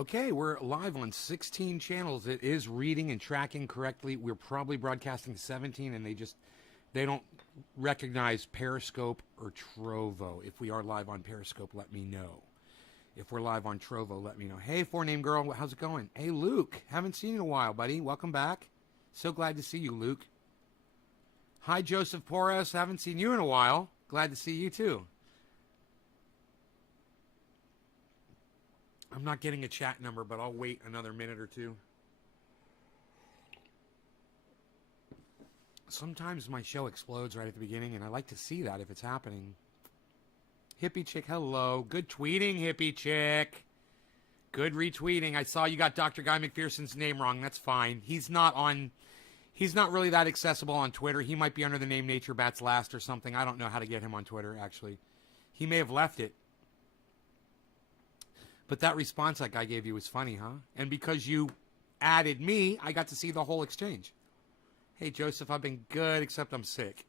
Okay, we're live on 16 channels. It is reading and tracking correctly. We're probably broadcasting 17, and they don't recognize Periscope or Trovo. If we are live on Periscope, let me know. If we're live on Trovo, let me know. Hey, four-name girl, how's it going? Hey, Luke, haven't seen you in a while, buddy. Welcome back. So glad to see you, Luke. Hi, Joseph Porras. Haven't seen you in a while. Glad to see you, too. I'm not getting a chat number, but I'll wait another minute or two. Sometimes my show explodes right at the beginning, and I like to see that if it's happening. Hippie Chick, hello. Good tweeting, Hippie Chick. Good retweeting. I saw you got Dr. Guy McPherson's name wrong. That's fine. He's not really that accessible on Twitter. He might be under the name Nature Bats Last or something. I don't know how to get him on Twitter, actually. He may have left it. But that response that guy gave you was funny, huh? And because you added me, I got to see the whole exchange. Hey, Joseph, I've been good, except I'm sick.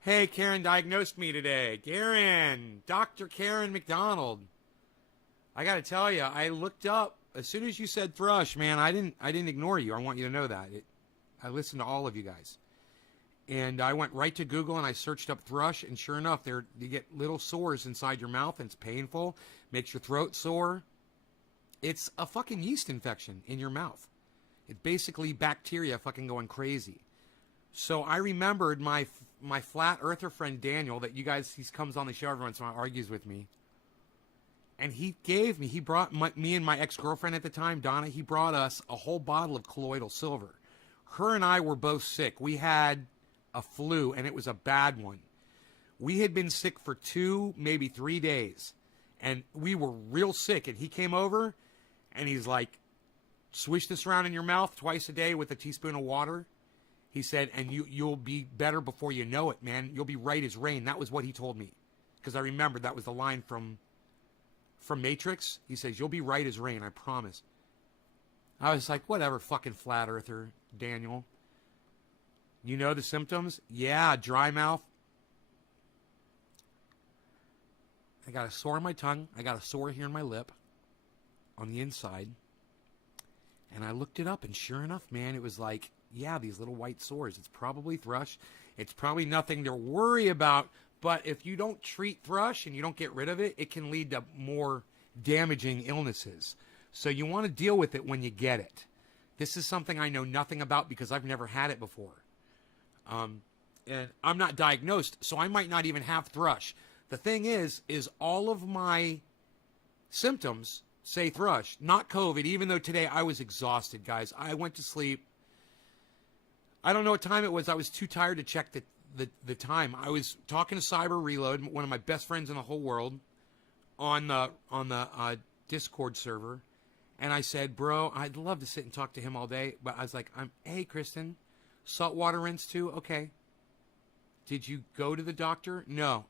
Hey, Karen diagnosed me today. Karen, Dr. Karen McDonald. I got to tell you, I looked up, as soon as you said thrush, man, I didn't ignore you. I want you to know that. I listened to all of you guys. And I went right to Google and I searched up thrush, and sure enough, you get little sores inside your mouth, and it's painful, makes your throat sore. It's a fucking yeast infection in your mouth. It's basically bacteria fucking going crazy. So I remembered my flat earther friend Daniel, that you guys, he comes on the show every once in a while, argues with me. And he brought me and my ex-girlfriend at the time, Donna, he brought us a whole bottle of colloidal silver. Her and I were both sick. We had a flu, and it was a bad one. We had been sick for 2, maybe 3 days, and we were real sick. And he came over, and he's like, swish this around in your mouth twice a day with a teaspoon of water. He said, and you'll be better before you know it, man. You'll be right as rain. That was what he told me, because I remembered that was the line from Matrix. He says, you'll be right as rain, I promise. I was like, whatever, fucking flat earther, Daniel. You know the symptoms? Yeah, dry mouth. I got a sore on my tongue. I got a sore here in my lip on the inside. And I looked it up, and sure enough, man, it was like, yeah, these little white sores. It's probably thrush. It's probably nothing to worry about. But if you don't treat thrush and you don't get rid of it, it can lead to more damaging illnesses. So you want to deal with it when you get it. This is something I know nothing about because I've never had it before. And I'm not diagnosed, so I might not even have thrush. The thing is all of my symptoms say thrush, not COVID, even though today I was exhausted, guys. I went to sleep. I don't know what time it was. I was too tired to check the time. I was talking to Cyber Reload, one of my best friends in the whole world, on the Discord server. And I said, bro, I'd love to sit and talk to him all day. But I was like, hey, Kristen, saltwater rinse too? Okay. Did you go to the doctor? No.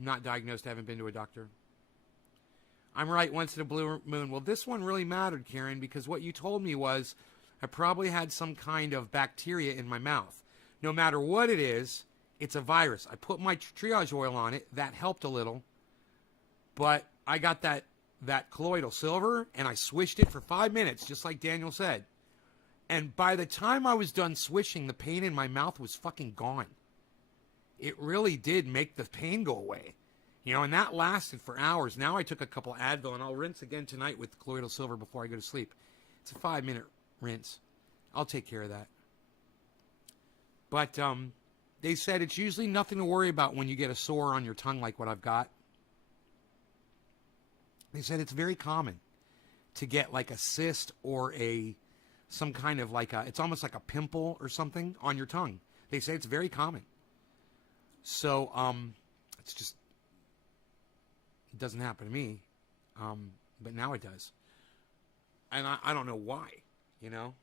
Not diagnosed. I haven't been to a doctor. I'm right, once in a blue moon. Well, this one really mattered, Karen, because what you told me was I probably had some kind of bacteria in my mouth. No matter what it is, it's a virus. I put my triage oil on it. That helped a little. But I got that colloidal silver, and I swished it for 5 minutes, just like Daniel said. And by the time I was done swishing, the pain in my mouth was fucking gone. It really did make the pain go away. You know, and that lasted for hours. Now I took a couple Advil, and I'll rinse again tonight with colloidal silver before I go to sleep. It's a 5-minute rinse. I'll take care of that. But they said it's usually nothing to worry about when you get a sore on your tongue like what I've got. They said it's very common to get like a cyst or some kind of it's almost like a pimple or something on your tongue. They say it's very common. So it's just, it doesn't happen to me, but now it does. And I don't know why, you know.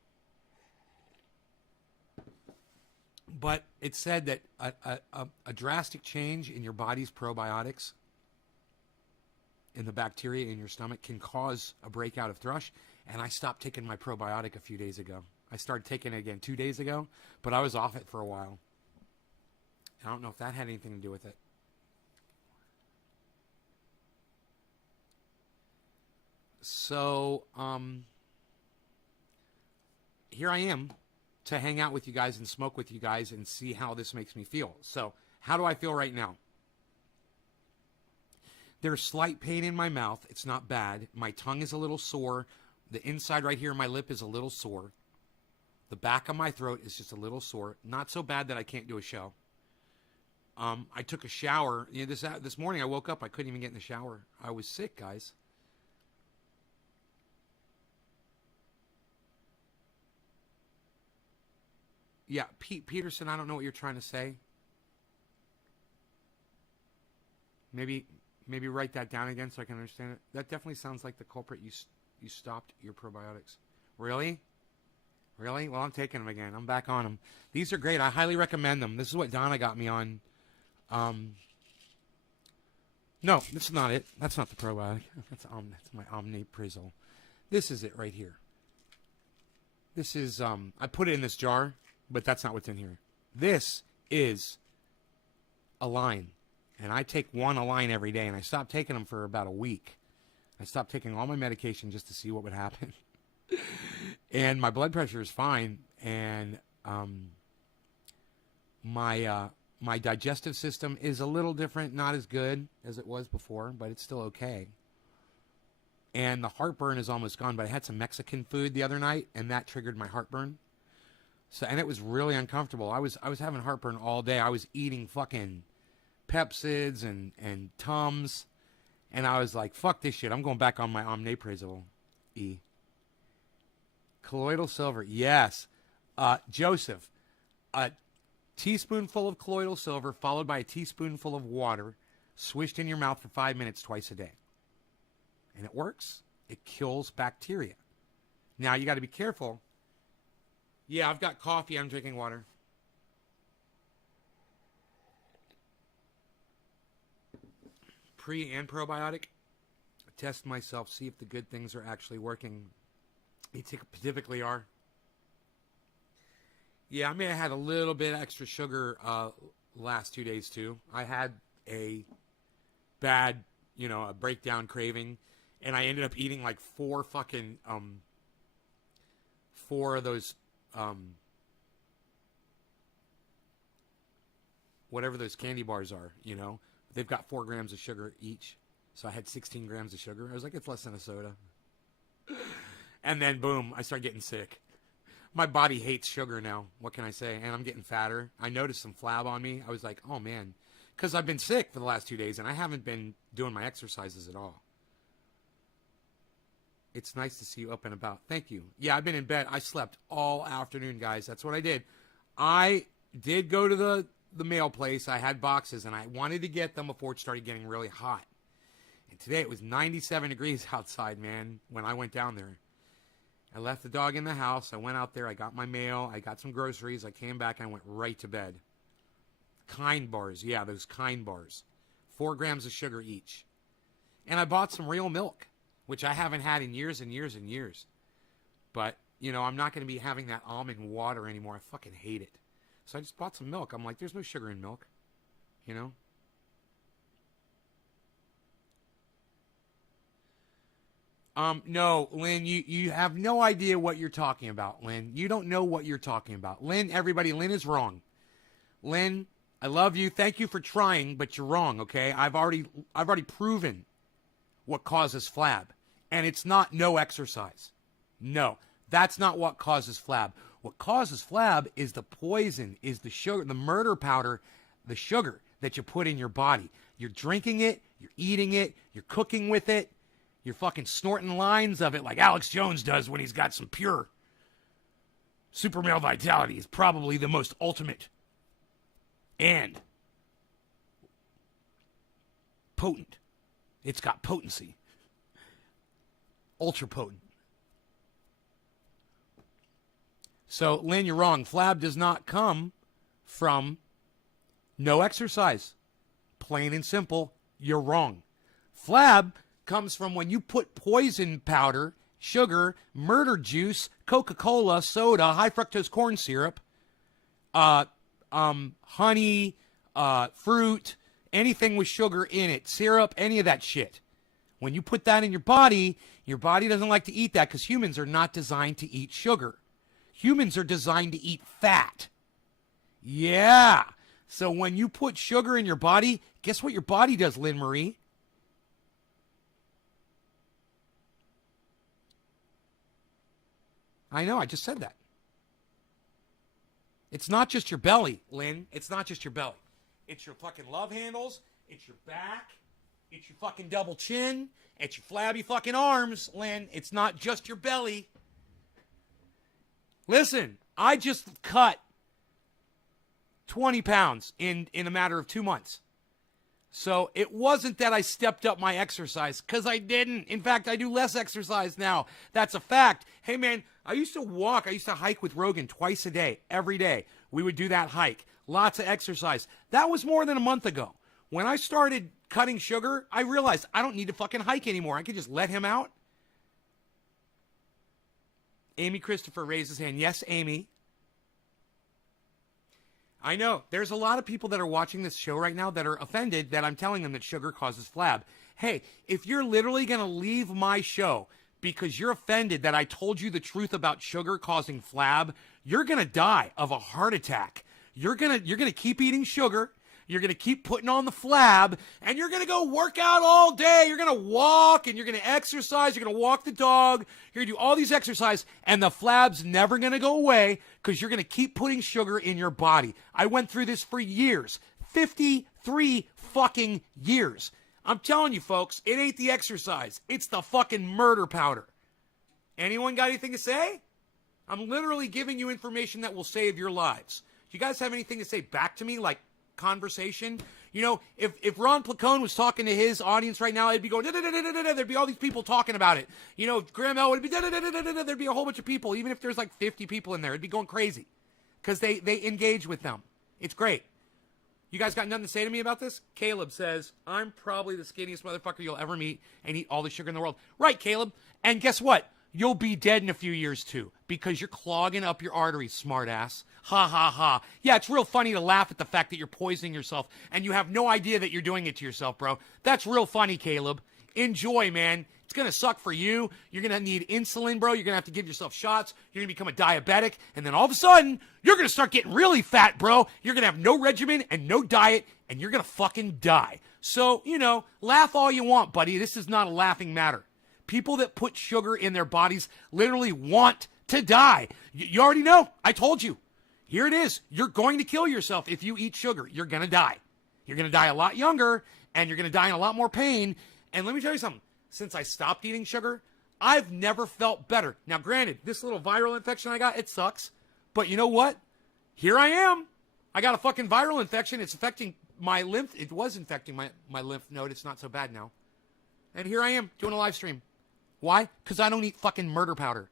But it said that a drastic change in your body's probiotics, in the bacteria in your stomach, can cause a breakout of thrush. And I stopped taking my probiotic a few days ago. I started taking it again 2 days ago, but I was off it for a while. I don't know if that had anything to do with it. So, here I am to hang out with you guys and smoke with you guys and see how this makes me feel. So, how do I feel right now? There's slight pain in my mouth. It's not bad. My tongue is a little sore. The inside right here, my lip is a little sore. The back of my throat is just a little sore. Not so bad that I can't do a show. I took a shower. You know, this morning I woke up. I couldn't even get in the shower. I was sick, guys. Yeah, Peterson, I don't know what you're trying to say. Maybe write that down again so I can understand it. That definitely sounds like the culprit. You stopped your probiotics. Really? Really? Well, I'm taking them again. I'm back on them. These are great. I highly recommend them. This is what Donna got me on. No, this is not it. That's not the probiotic. That's my Omniprazole. This is it right here. This is, I put it in this jar, but that's not what's in here. This is Align. And I take one Align every day, and I stopped taking them for about a week. I stopped taking all my medication just to see what would happen. And my blood pressure is fine, and my digestive system is a little different, not as good as it was before, but it's still okay. And the heartburn is almost gone, but I had some Mexican food the other night, and that triggered my heartburn. So, and it was really uncomfortable. I was having heartburn all day. I was eating fucking Pepsids and Tums, and I was like, fuck this shit. I'm going back on my Omniprazole E. Colloidal silver, yes. Joseph, a teaspoonful of colloidal silver followed by a teaspoonful of water swished in your mouth for 5 minutes twice a day. And it works. It kills bacteria. Now, you got to be careful. Yeah, I've got coffee. I'm drinking water. Pre and probiotic. Test myself. See if the good things are actually working. They typically are. Yeah, I mean, I had a little bit extra sugar last 2 days, too. I had a bad, a breakdown craving. And I ended up eating like four of those, whatever those candy bars are, They've got 4 grams of sugar each. So I had 16 grams of sugar. I was like, it's less than a soda. And then, boom, I started getting sick. My body hates sugar now. What can I say? And I'm getting fatter. I noticed some flab on me. I was like, oh, man. Because I've been sick for the last 2 days, and I haven't been doing my exercises at all. It's nice to see you up and about. Thank you. Yeah, I've been in bed. I slept all afternoon, guys. That's what I did. I did go to the mail place. I had boxes, and I wanted to get them before it started getting really hot. And today it was 97 degrees outside, man, when I went down there. I left the dog in the house. I went out there. I got my mail. I got some groceries. I came back, and I went right to bed. Kind bars. Yeah, those Kind bars. 4 grams of sugar each. And I bought some real milk, which I haven't had in years and years and years. But, I'm not going to be having that almond water anymore. I fucking hate it. So I just bought some milk. I'm like, there's no sugar in milk, No, Lynn, you have no idea what you're talking about, Lynn. You don't know what you're talking about. Lynn, everybody, Lynn is wrong. Lynn, I love you. Thank you for trying, but you're wrong, okay? I've already proven what causes flab. And it's not no exercise. No, that's not what causes flab. What causes flab is the poison, is the sugar, the murder powder, the sugar that you put in your body. You're drinking it, you're eating it, you're cooking with it, you're fucking snorting lines of it like Alex Jones does when he's got some pure super male vitality. Is probably the most ultimate and potent. It's got potency. Ultra potent. So, Lynn, you're wrong. Flab does not come from no exercise. Plain and simple, you're wrong. Flab comes from when you put poison powder, sugar, murder juice, Coca-Cola, soda, high fructose corn syrup, honey, fruit, anything with sugar in it, syrup, any of that shit. When you put that in your body Your body doesn't like to eat that because humans are not designed to eat sugar. Humans are designed to eat fat. Yeah. So when you put sugar in your body, guess what your body does, Lynn Marie? I know, I just said that. It's not just your belly, Lynn. It's not just your belly. It's your fucking love handles. It's your back. It's your fucking double chin. It's your flabby fucking arms, Lynn. It's not just your belly. Listen, I just cut 20 pounds in a matter of 2 months. So it wasn't that I stepped up my exercise, because I didn't. In fact, I do less exercise now. That's a fact. Hey, man, I used to hike with Rogan twice a day, every day. We would do that hike. Lots of exercise. That was more than a month ago. When I started cutting sugar, I realized I don't need to fucking hike anymore. I could just let him out. Amy Christopher raised his hand. Yes, Amy. I know. There's a lot of people that are watching this show right now that are offended that I'm telling them that sugar causes flab. Hey, if you're literally going to leave my show because you're offended that I told you the truth about sugar causing flab, you're going to die of a heart attack. You're going to keep eating sugar. You're going to keep putting on the flab, and you're going to go work out all day. You're going to walk, and you're going to exercise. You're going to walk the dog. You're going to do all these exercise, and the flab's never going to go away because you're going to keep putting sugar in your body. I went through this for years, 53 fucking years. I'm telling you, folks, it ain't the exercise. It's the fucking murder powder. Anyone got anything to say? I'm literally giving you information that will save your lives. Do you guys have anything to say back to me, like conversation? You know, if Ron Placone was talking to his audience right now, it'd be going, there'd be all these people talking about it. You know, if Graham Elwood would be, there'd be a whole bunch of people, even if there's like 50 people in there, it'd be going crazy because they engage with them. It's great. You guys got nothing to say to me about this? Caleb says, I'm probably the skinniest motherfucker you'll ever meet and eat all the sugar in the world. Right, Caleb. And guess what? You'll be dead in a few years, too, because you're clogging up your arteries, smartass. Ha, ha, ha. Yeah, it's real funny to laugh at the fact that you're poisoning yourself, and you have no idea that you're doing it to yourself, bro. That's real funny, Caleb. Enjoy, man. It's going to suck for you. You're going to need insulin, bro. You're going to have to give yourself shots. You're going to become a diabetic, and then all of a sudden, you're going to start getting really fat, bro. You're going to have no regimen and no diet, and you're going to fucking die. So, you know, laugh all you want, buddy. This is not a laughing matter. People that put sugar in their bodies literally want to die. You already know. I told you. Here it is. You're going to kill yourself if you eat sugar. You're going to die. You're going to die a lot younger, and you're going to die in a lot more pain. And let me tell you something. Since I stopped eating sugar, I've never felt better. Now, granted, this little viral infection I got, it sucks. But you know what? Here I am. I got a fucking viral infection. It's affecting my lymph. It was infecting my lymph node. It's not so bad now. And here I am doing a live stream. Why? Because I don't eat fucking murder powder.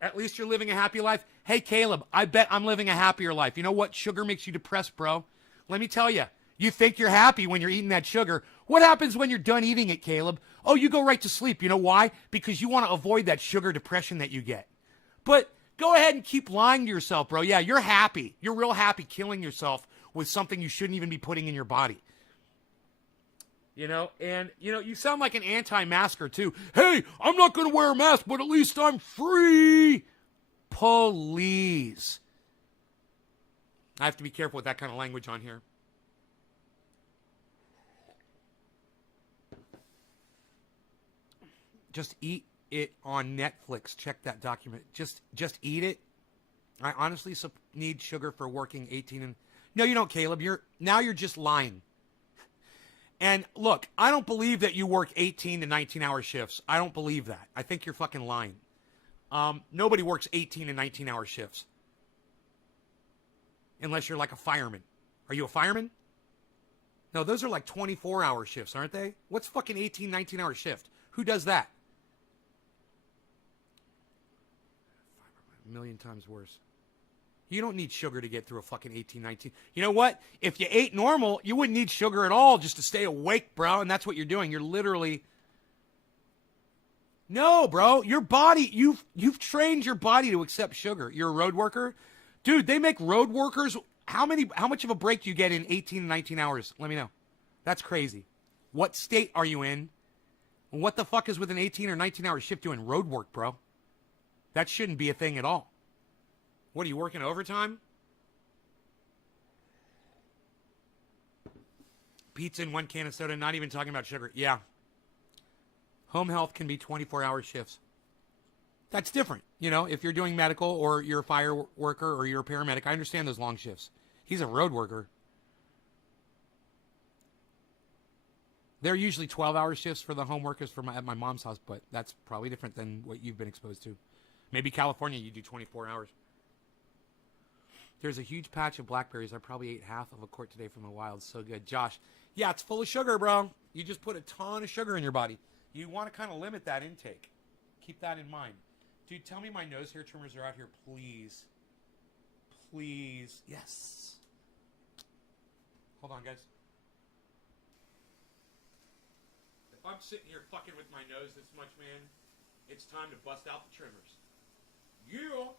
At least you're living a happy life. Hey, Caleb, I bet I'm living a happier life. You know what? Sugar makes you depressed, bro. Let me tell you. You think you're happy when you're eating that sugar. What happens when you're done eating it, Caleb? Oh, you go right to sleep. You know why? Because you want to avoid that sugar depression that you get. But go ahead and keep lying to yourself, bro. Yeah, you're happy. You're real happy killing yourself with something you shouldn't even be putting in your body. You know, and, you know, you sound like an anti-masker, too. Hey, I'm not going to wear a mask, but at least I'm free. Please. I have to be careful with that kind of language on here. Just eat it on Netflix. Check that document. Just eat it. I honestly need sugar for working 18 and... No, you don't, Caleb. You're just lying. And look, I don't believe that you work 18 to 19-hour shifts. I don't believe that. I think you're fucking lying. Nobody works 18 and 19-hour shifts. Unless you're like a fireman. Are you a fireman? No, those are like 24-hour shifts, aren't they? What's fucking 18, 19-hour shift? Who does that? A million times worse. You don't need sugar to get through a fucking 18, 19. You know what? If you ate normal, you wouldn't need sugar at all just to stay awake, bro. And that's what you're doing. You're literally... No, bro. Your body, you've trained your body to accept sugar. You're a road worker. Dude, they make road workers... How much of a break do you get in 18 and 19 hours? Let me know. That's crazy. What state are you in? What the fuck is with an 18 or 19-hour shift doing road work, bro? That shouldn't be a thing at all. What, are you working overtime? Pizza and 1 can of soda, not even talking about sugar. Yeah. Home health can be 24-hour shifts. That's different. You know, if you're doing medical or you're a fire worker or you're a paramedic, I understand those long shifts. He's a road worker. They're usually 12-hour shifts for the home workers at my mom's house, but that's probably different than what you've been exposed to. Maybe California, you do 24 hours. There's a huge patch of blackberries. I probably ate half of a quart today from the wild. So good. Josh, yeah, it's full of sugar, bro. You just put a ton of sugar in your body. You want to kind of limit that intake. Keep that in mind. Dude, tell me my nose hair trimmers are out here, please. Please. Yes. Hold on, guys. If I'm sitting here fucking with my nose this much, man, it's time to bust out the trimmers. Yeah.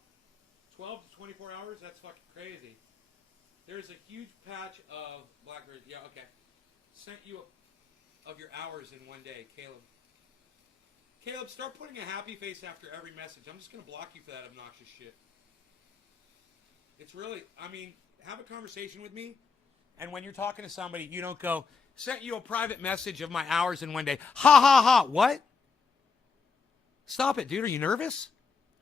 12 to 24 hours? That's fucking crazy. There's a huge patch of blackberries. Yeah, okay. Sent you of your hours in one day, Caleb. Caleb, start putting a happy face after every message. I'm just going to block you for that obnoxious shit. It's really, I mean, have a conversation with me. And when you're talking to somebody, you don't go, sent you a private message of my hours in one day. Ha, ha, ha. What? Stop it, dude. Are you nervous?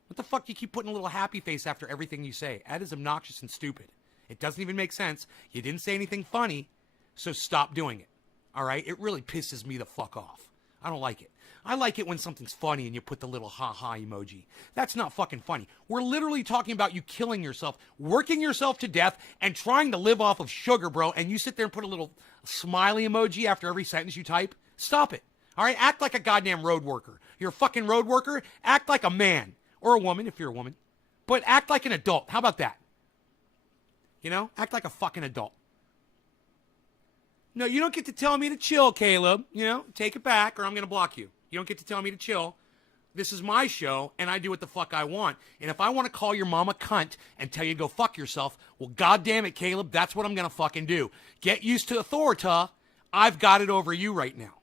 What the fuck do you keep putting a little happy face after everything you say? That is obnoxious and stupid. It doesn't even make sense. You didn't say anything funny, so stop doing it. All right? It really pisses me the fuck off. I don't like it. I like it when something's funny and you put the little ha-ha emoji. That's not fucking funny. We're literally talking about you killing yourself, working yourself to death, and trying to live off of sugar, bro, and you sit there and put a little smiley emoji after every sentence you type? Stop it. All right? Act like a goddamn road worker. You're a fucking road worker. Act like a man. Or a woman, if you're a woman. But act like an adult. How about that? You know? Act like a fucking adult. No, you don't get to tell me to chill, Caleb. You know? Take it back or I'm going to block you. You don't get to tell me to chill. This is my show, and I do what the fuck I want. And if I want to call your mom a cunt and tell you to go fuck yourself, well, goddamn it, Caleb, that's what I'm going to fucking do. Get used to authority. I've got it over you right now.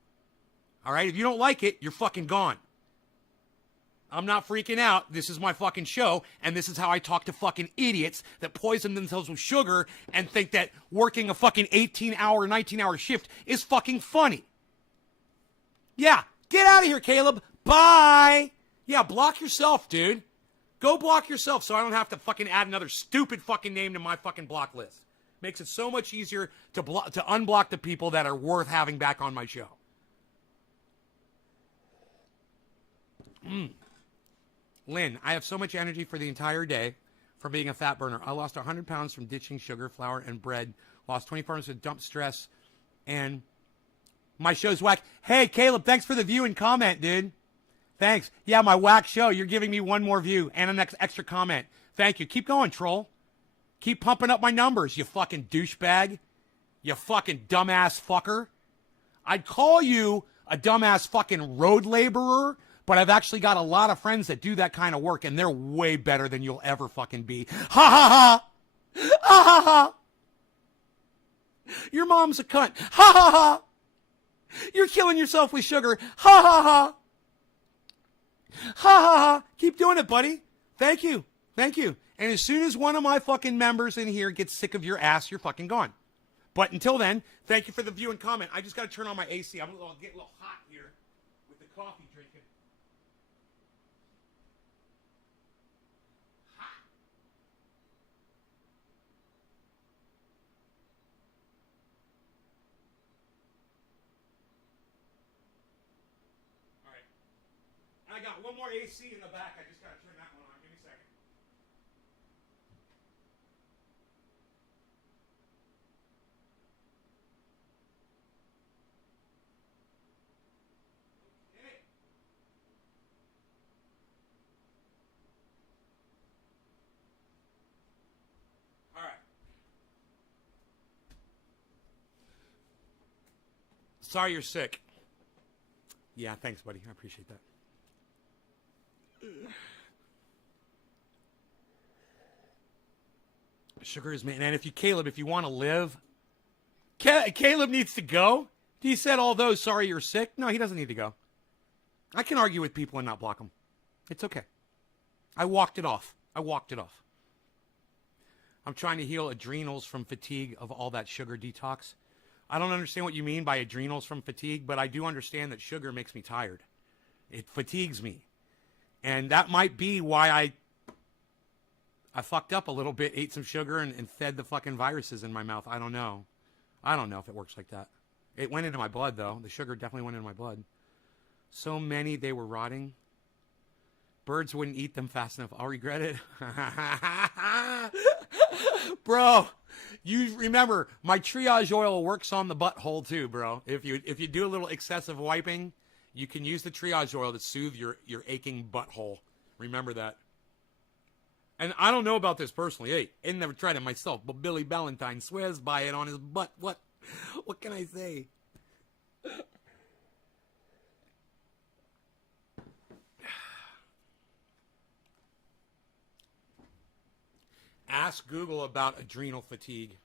All right? If you don't like it, you're fucking gone. I'm not freaking out. This is my fucking show, and this is how I talk to fucking idiots that poison themselves with sugar and think that working a fucking 18-hour, 19-hour shift is fucking funny. Yeah, get out of here, Caleb. Bye. Yeah, block yourself, dude. Go block yourself so I don't have to fucking add another stupid fucking name to my fucking block list. Makes it so much easier to unblock the people that are worth having back on my show. Lynn, I have so much energy for the entire day from being a fat burner. I lost 100 pounds from ditching sugar, flour, and bread. Lost 24 hours of dump stress. And my show's whack. Hey, Caleb, thanks for the view and comment, dude. Thanks. Yeah, my whack show. You're giving me one more view and an extra comment. Thank you. Keep going, troll. Keep pumping up my numbers, you fucking douchebag. You fucking dumbass fucker. I'd call you a dumbass fucking road laborer, but I've actually got a lot of friends that do that kind of work, and they're way better than you'll ever fucking be. Ha ha ha! Ha ha ha! Your mom's a cunt. Ha ha ha! You're killing yourself with sugar. Ha ha ha! Ha ha ha! Keep doing it, buddy. Thank you. Thank you. And as soon as one of my fucking members in here gets sick of your ass, you're fucking gone. But until then, thank you for the view and comment. I just got to turn on my AC. I'm going to get a little hot here with the coffee drinking. I got one more AC in the back. I just got to turn that one on. Give me a second. Okay. All right. Sorry you're sick. Yeah, thanks, buddy. I appreciate that. Sugar is man. And if you want to live, Caleb needs to go. He said all those. Sorry you're sick. No, he doesn't need to go. I can argue with people and not block them. It's okay. I walked it off. I'm trying to heal adrenals from fatigue of all that sugar detox. I don't understand what you mean by adrenals from fatigue, but I do understand that sugar makes me tired. It fatigues me. And that might be why I fucked up a little bit, ate some sugar, and fed the fucking viruses in my mouth. I don't know. I don't know if it works like that. It went into my blood, though. The sugar definitely went into my blood. So many, they were rotting. Birds wouldn't eat them fast enough. I'll regret it. Bro, you remember, my triage oil works on the butthole too, bro. If you do a little excessive wiping, you can use the triage oil to soothe your aching butthole. Remember that. And I don't know about this personally. Hey, I never tried it myself, but Billy Ballantyne swears by it on his butt. What can I say? Ask Google about adrenal fatigue.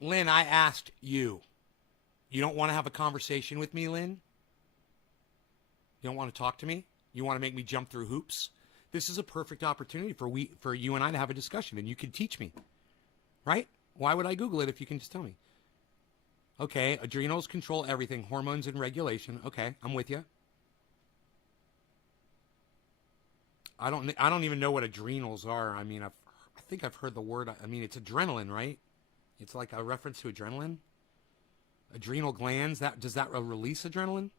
Lynn, I asked you. You don't want to have a conversation with me, Lynn? You don't want to talk to me? You want to make me jump through hoops? This is a perfect opportunity for you and I to have a discussion, and you can teach me. Right? Why would I Google it if you can just tell me? Okay, adrenals control everything. Hormones and regulation. Okay, I'm with you. I don't even know what adrenals are. I mean, I think I've heard the word. I mean, it's adrenaline, right? It's like a reference to adrenaline. Adrenal glands. Does that release adrenaline?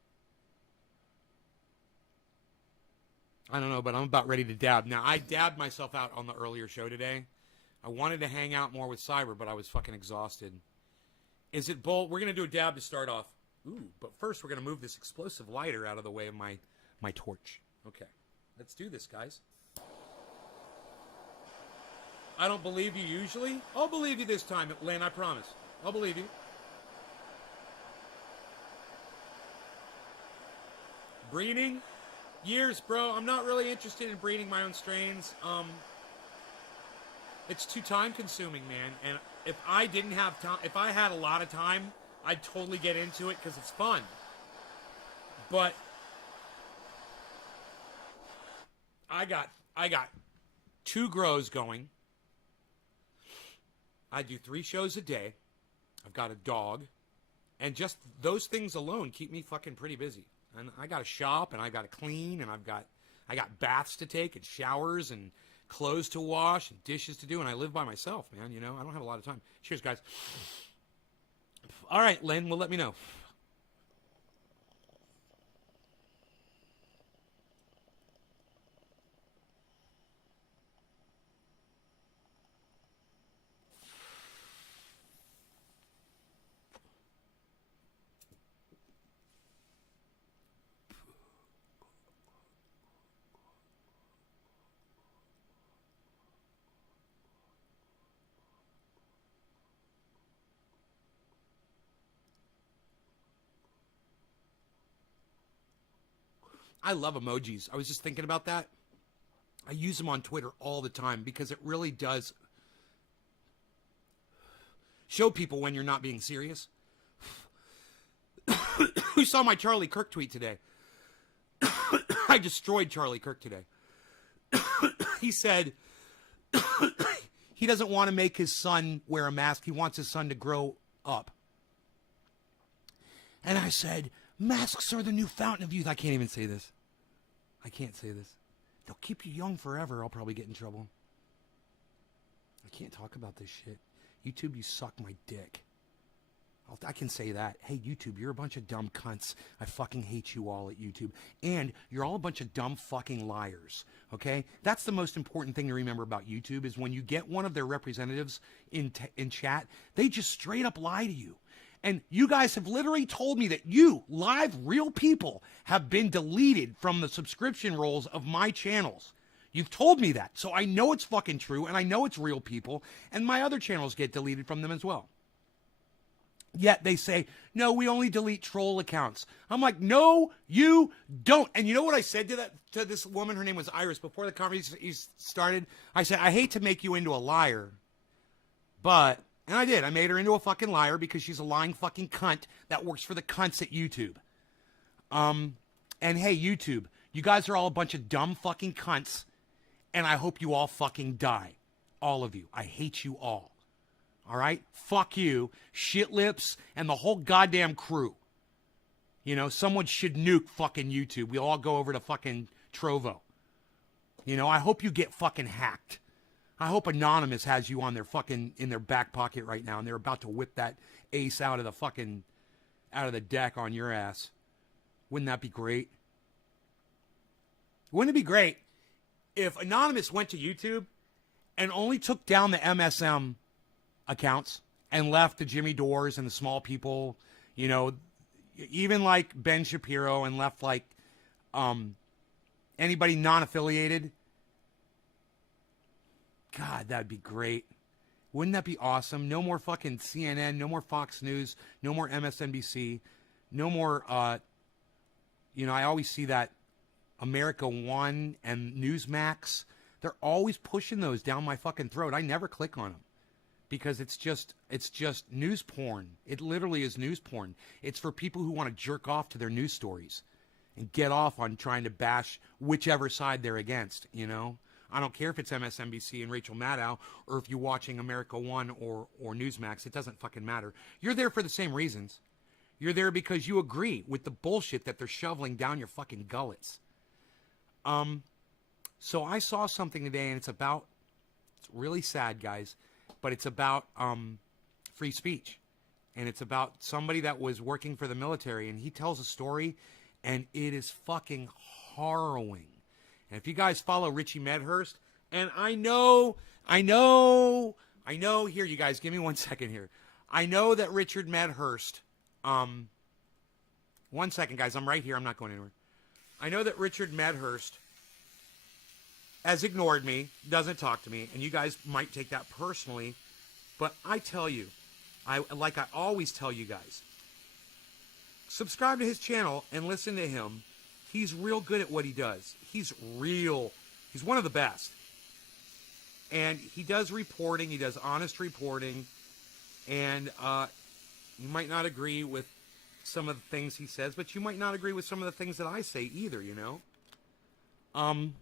I don't know, but I'm about ready to dab. Now, I dabbed myself out on the earlier show today. I wanted to hang out more with Cyber, but I was fucking exhausted. Is it bold? We're going to do a dab to start off. Ooh, but first we're going to move this explosive lighter out of the way of my torch. Okay. Let's do this, guys. I don't believe you usually. I'll believe you this time, Lynn, I promise. I'll believe you. Breeding? Years, bro. I'm not really interested in breeding my own strains. It's too time consuming, man. And if I didn't have time, if I had a lot of time, I'd totally get into it because it's fun. But I got 2 grows going. I do 3 shows a day. I've got a dog. And just those things alone keep me fucking pretty busy. And I got to shop, and I got to clean, and I got baths to take, and showers, and clothes to wash, and dishes to do, and I live by myself, man, you know? I don't have a lot of time. Cheers, guys. All right, Lynn, well, let me know. I love emojis. I was just thinking about that. I use them on Twitter all the time because it really does show people when you're not being serious. Who saw my Charlie Kirk tweet today? I destroyed Charlie Kirk today. He said he doesn't want to make his son wear a mask. He wants his son to grow up. And I said, masks are the new fountain of youth. I can't even say this. I can't say this. They'll keep you young forever. I'll probably get in trouble. I can't talk about this shit. YouTube, you suck my dick. I can say that. Hey, YouTube, you're a bunch of dumb cunts. I fucking hate you all at YouTube. And you're all a bunch of dumb fucking liars. Okay? That's the most important thing to remember about YouTube is when you get one of their representatives in chat, they just straight up lie to you. And you guys have literally told me that you, live, real people, have been deleted from the subscription rolls of my channels. You've told me that. So I know it's fucking true, and I know it's real people, and my other channels get deleted from them as well. Yet they say, no, we only delete troll accounts. I'm like, no, you don't. And you know what I said to this woman? Her name was Iris. Before the conversation started, I said, I hate to make you into a liar, but... And I did. I made her into a fucking liar because she's a lying fucking cunt that works for the cunts at YouTube. And hey, YouTube, you guys are all a bunch of dumb fucking cunts, and I hope you all fucking die. All of you. I hate you all. All right? Fuck you, Shit Lips, and the whole goddamn crew. You know, someone should nuke fucking YouTube. We'll all go over to fucking Trovo. You know, I hope you get fucking hacked. I hope Anonymous has you on their fucking, in their back pocket right now, and they're about to whip that ace out of the deck on your ass. Wouldn't that be great? Wouldn't it be great if Anonymous went to YouTube and only took down the MSM accounts and left the Jimmy Dores and the small people, you know, even like Ben Shapiro, and left like anybody non-affiliated? God, that'd be great. Wouldn't that be awesome? No more fucking CNN, no more Fox News, no more MSNBC, no more, you know, I always see that America One and Newsmax. They're always pushing those down my fucking throat. I never click on them because it's just news porn. It literally is news porn. It's for people who want to jerk off to their news stories and get off on trying to bash whichever side they're against, you know? I don't care if it's MSNBC and Rachel Maddow, or if you're watching America One or Newsmax. It doesn't fucking matter. You're there for the same reasons. You're there because you agree with the bullshit that they're shoveling down your fucking gullets. So I saw something today, and it's really sad, guys, but it's about free speech. And it's about somebody that was working for the military, and he tells a story, and it is fucking harrowing. And if you guys follow Richie Medhurst, and I know, here, you guys, give me 1 second here. I know that Richard Medhurst, 1 second, guys, I'm right here, I'm not going anywhere. I know that Richard Medhurst has ignored me, doesn't talk to me, and you guys might take that personally, but I tell you, like I always tell you guys, subscribe to his channel and listen to him. He's real good at what he does. He's one of the best. And he does reporting, he does honest reporting, and you might not agree with some of the things he says, but you might not agree with some of the things that I say either, you know? And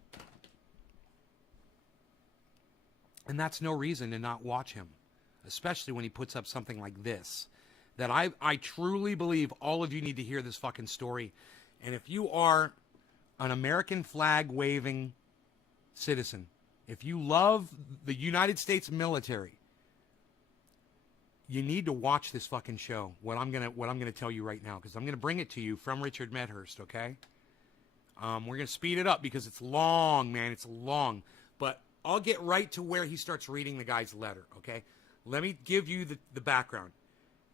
that's no reason to not watch him, especially when he puts up something like this, that I truly believe all of you need to hear this fucking story. And if you are an American flag waving citizen, if you love the United States military, you need to watch this fucking show. What I'm gonna tell you right now, because I'm gonna bring it to you from Richard Medhurst. Okay, we're gonna speed it up because it's long, man. It's long, but I'll get right to where he starts reading the guy's letter. Okay, let me give you the background.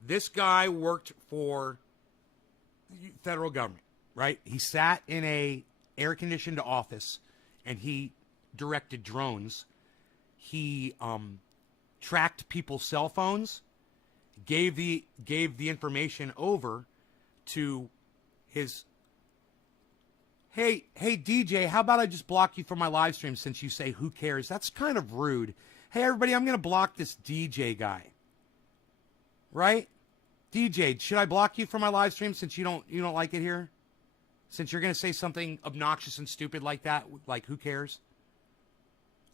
This guy worked for the federal government. Right? He sat in a air-conditioned office, and he directed drones. He tracked people's cell phones, gave the information over to his. Hey DJ, how about I just block you from my live stream since you say who cares? That's kind of rude. Hey everybody, I'm gonna block this DJ guy. Right? DJ, should I block you from my live stream since you don't like it here? Since you're going to say something obnoxious and stupid like that, like who cares?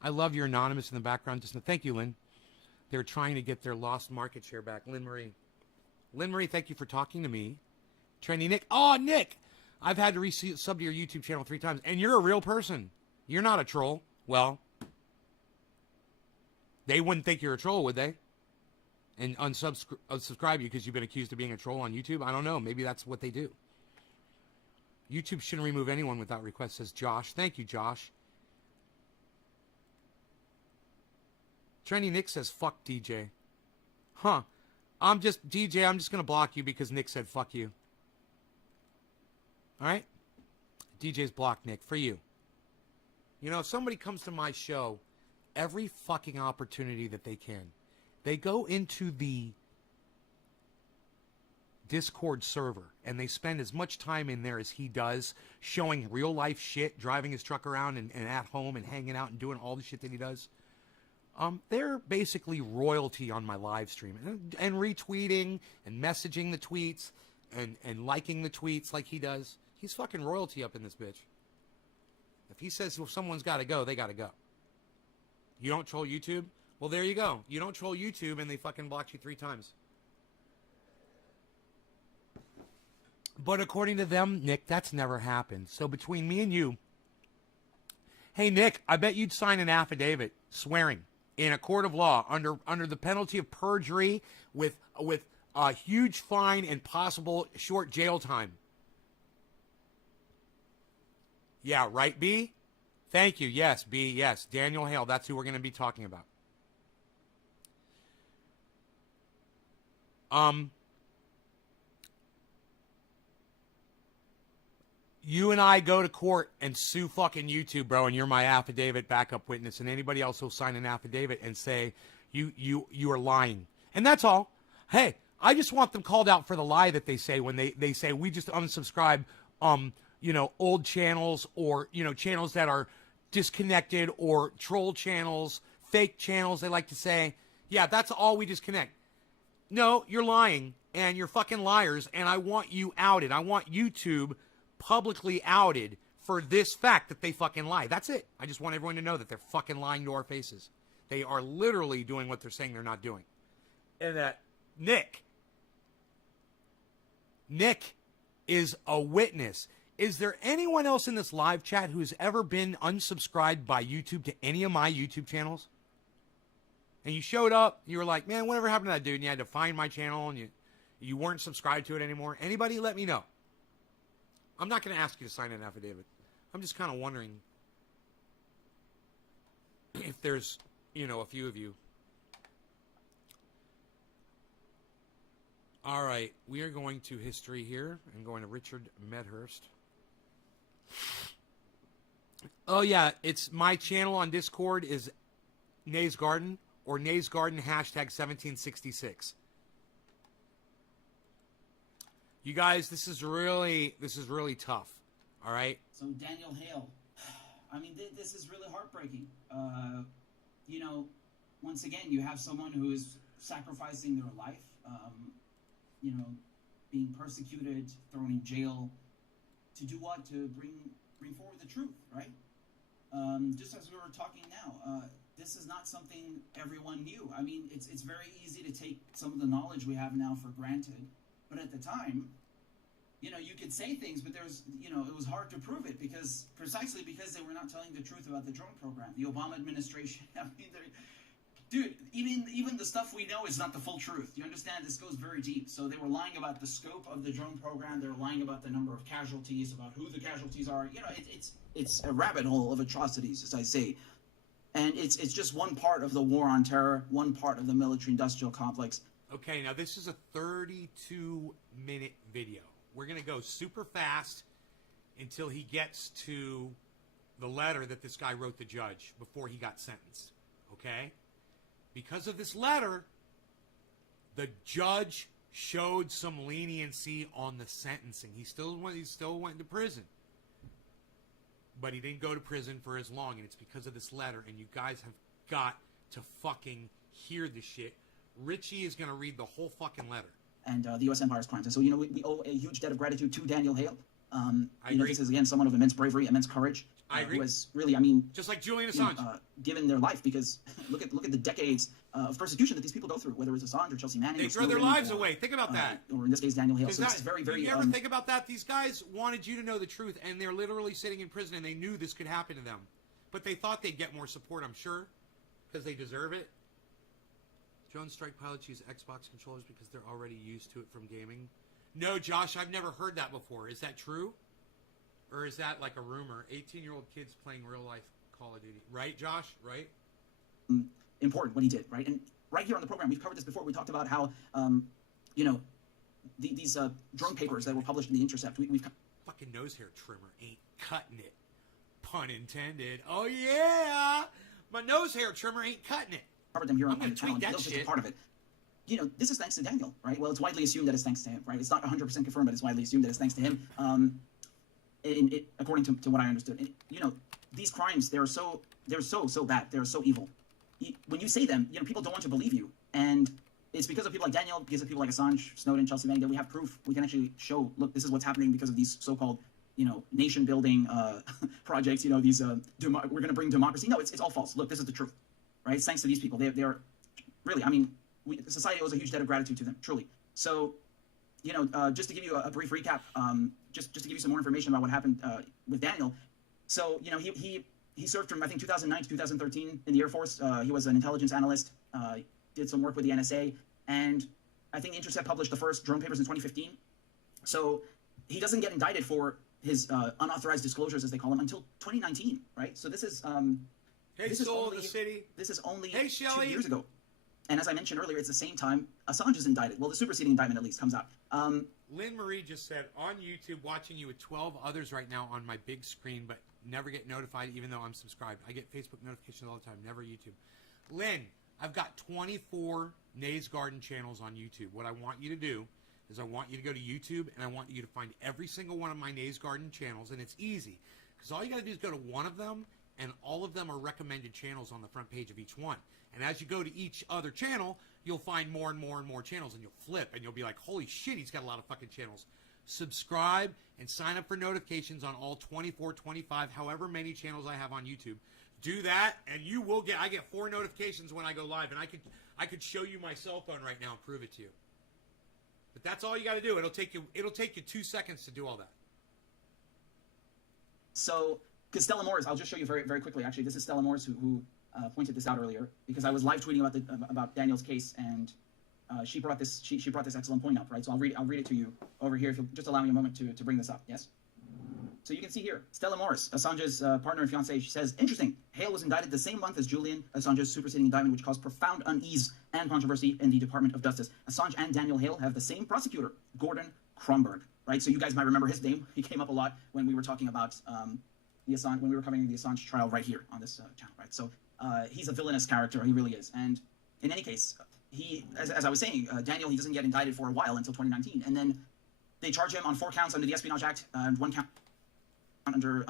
I love your anonymous in the background. Just thank you, Lynn. They're trying to get their lost market share back. Lynn Marie. Lynn Marie, thank you for talking to me. Trendy Nick. Oh, Nick, I've had to sub to your YouTube channel 3 times, and you're a real person. You're not a troll. Well, they wouldn't think you're a troll, would they? And unsubscribe you because you've been accused of being a troll on YouTube? I don't know. Maybe that's what they do. YouTube shouldn't remove anyone without request, says Josh. Thank you, Josh. Trendy Nick says, fuck DJ. Huh. DJ, I'm just going to block you because Nick said fuck you. All right? DJ's blocked, Nick, for you. You know, if somebody comes to my show, every fucking opportunity that they can, they go into the Discord server and they spend as much time in there as he does, showing real life shit, driving his truck around and at home and hanging out and doing all the shit that he does. They're basically royalty on my live stream, and retweeting and messaging the tweets and liking the tweets like he does. He's fucking royalty up in this bitch. If he says if someone's got to go, they got to go. You don't troll YouTube? Well, there you go. You don't troll YouTube and they fucking blocked you 3 times. But according to them, Nick, that's never happened. So between me and you, hey, Nick, I bet you'd sign an affidavit swearing in a court of law under the penalty of perjury with a huge fine and possible short jail time. Yeah, right, B? Thank you. Yes, B, yes. Daniel Hale, that's who we're going to be talking about. You and I go to court and sue fucking YouTube, bro, and you're my affidavit backup witness, and anybody else will sign an affidavit and say you are lying. And that's all. Hey, I just want them called out for the lie that they say when they say we just unsubscribe old channels or, channels that are disconnected or troll channels, fake channels, they like to say. Yeah, that's all we disconnect. No, you're lying, and you're fucking liars, and I want you outed. I want YouTube publicly outed for this fact that they fucking lie. That's it. I just want everyone to know that they're fucking lying to our faces. They are literally doing what they're saying they're not doing. And that Nick is a witness. Is there anyone else in this live chat who's ever been unsubscribed by YouTube to any of my YouTube channels? And you showed up, you were like, man, whatever happened to that dude? And you had to find my channel and you weren't subscribed to it anymore. Anybody, let me know. I'm not going to ask you to sign an affidavit. I'm just kind of wondering if there's, a few of you. All right, we are going to history here and going to Richard Medhurst. Oh, yeah, it's my channel on Discord is Nays Garden or Nays Garden #1766. You guys, this is really tough. All right. So Daniel Hale, I mean, this is really heartbreaking. Once again, you have someone who is sacrificing their life, being persecuted, thrown in jail, to do what? To bring forward the truth, right? Just as we were talking now, this is not something everyone knew. I mean, it's very easy to take some of the knowledge we have now for granted. But at the time, you could say things, but it was hard to prove it precisely because they were not telling the truth about the drone program. The Obama administration, I mean, dude, even the stuff we know is not the full truth. You understand? This goes very deep. So they were lying about the scope of the drone program. They were lying about the number of casualties, about who the casualties are. It's a rabbit hole of atrocities, as I say. And it's just one part of the war on terror, one part of the military-industrial complex. Okay, now this is a 32-minute video. We're going to go super fast until he gets to the letter that this guy wrote the judge before he got sentenced. Okay? Because of this letter, the judge showed some leniency on the sentencing. He still went to prison. But he didn't go to prison for as long, and it's because of this letter. And you guys have got to fucking hear this shit. Richie is going to read the whole fucking letter. And the U.S. empire's crimes. And so, we owe a huge debt of gratitude to Daniel Hale. I agree. This is, again, someone of immense bravery, immense courage. I agree. Who has really, just like Julian Assange. Given their life, because look at the decades of persecution that these people go through, whether it's Assange or Chelsea Manning. They throw their lives away. Think about that. Or in this case, Daniel Hale. So this is very, very... You ever think about that? These guys wanted you to know the truth, and they're literally sitting in prison, and they knew this could happen to them. But they thought they'd get more support, I'm sure, because they deserve it. Drone strike pilots use Xbox controllers because they're already used to it from gaming. No, Josh, I've never heard that before. Is that true? Or is that like a rumor? 18-year-old kids playing real-life Call of Duty. Right, Josh? Right? Important what he did, right? And right here on the program, we've covered this before. We talked about how, these drone papers that were published in The Intercept. We've fucking nose hair trimmer ain't cutting it. Pun intended. Oh, yeah! My nose hair trimmer ain't cutting it. Covered them here on the channel. That was just shit. a part of it. This is thanks to Daniel, right? Well, it's widely assumed that it's thanks to him, right? It's not 100% confirmed, but it's widely assumed that it's thanks to him. According to what I understood, and, these crimes, they're so bad, they're so evil. When you say them, people don't want to believe you, and it's because of people like Daniel, because of people like Assange, Snowden, Chelsea Manning, that we have proof. We can actually show, look, this is what's happening because of these so-called, nation building projects. These we're going to bring democracy. No, it's all false. Look, this is the truth, right? It's thanks to these people. They're really, society owes a huge debt of gratitude to them, truly. So, just to give you a brief recap, just to give you some more information about what happened with Daniel. So, he served from, I think, 2009 to 2013 in the Air Force. He was an intelligence analyst, did some work with the NSA, and I think Intercept published the first drone papers in 2015. So he doesn't get indicted for his unauthorized disclosures, as they call them, until 2019, right? So this is Soul of the City. This is only Hey, 2 Shelley. years ago. And as I mentioned earlier, it's the same time Assange is indicted. Well, the superseding indictment at least comes out. Lynn Marie just said, on YouTube, watching you with 12 others right now on my big screen, but never get notified even though I'm subscribed. I get Facebook notifications all the time, never YouTube. Lynn, I've got 24 Nays Garden channels on YouTube. What I want you to do is I want you to go to YouTube, and I want you to find every single one of my Nays Garden channels, and it's easy. Because all you got to do is go to one of them, and all of them are recommended channels on the front page of each one. And as you go to each other channel, you'll find more and more and more channels, and you'll flip, and you'll be like, holy shit, he's got a lot of fucking channels. Subscribe and sign up for notifications on all 24, 25, however many channels I have on YouTube. Do that, and you will I get 4 notifications when I go live, and I could show you my cell phone right now and prove it to you. But that's all you got to do. It'll take you 2 seconds to do all that. So, because Stella Morris, I'll just show you very, very quickly. Actually, this is Stella Morris who pointed this out earlier, because I was live tweeting about Daniel's case, and she brought this excellent point up, right? So I'll read it to you over here if you'll just allow me a moment to bring this up. Yes. So you can see here, Stella Morris, Assange's partner and fiancée, she says, interesting, Hale was indicted the same month as Julian Assange's superseding indictment, which caused profound unease and controversy in the Department of Justice. Assange and Daniel Hale have the same prosecutor, Gordon Kromberg, right? So you guys might remember his name. He came up a lot when we were talking about when we were covering the Assange trial right here on this channel, right? So he's a villainous character, he really is. And in any case, he, as I was saying, Daniel, he doesn't get indicted for a while until 2019. And then they charge him on 4 counts under the Espionage Act and 1 count under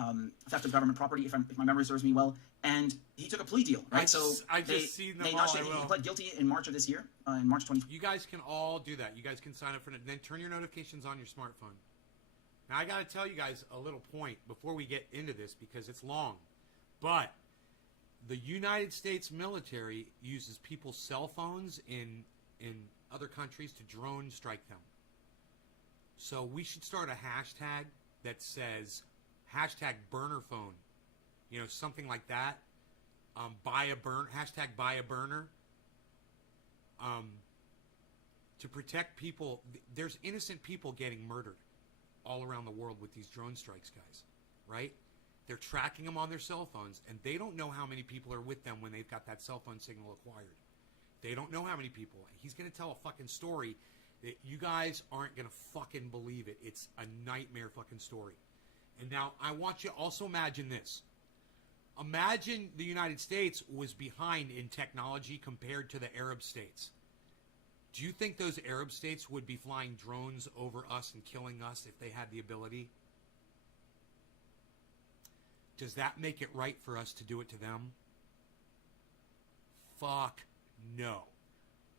theft of government property, if my memory serves me well, and he took a plea deal, right? I just seen them all. He pled guilty in March of this year, in March 20. You guys can all do that. You guys can sign up for it, then turn your notifications on your smartphone. Now, I got to tell you guys a little point before we get into this, because it's long, but the United States military uses people's cell phones in other countries to drone strike them. So we should start a hashtag that says #burner phone, something like that. Hashtag buy a burner. To protect people. There's innocent people getting murdered all around the world with these drone strikes, guys, right? They're tracking them on their cell phones, and they don't know how many people are with them when they've got that cell phone signal acquired. They don't know how many people. He's going to tell a fucking story that you guys aren't going to fucking believe it. It's a nightmare fucking story. And now I want you to also imagine this. Imagine the United States was behind in technology compared to the Arab states. Do you think those Arab states would be flying drones over us and killing us if they had the ability? Does that make it right for us to do it to them? Fuck no.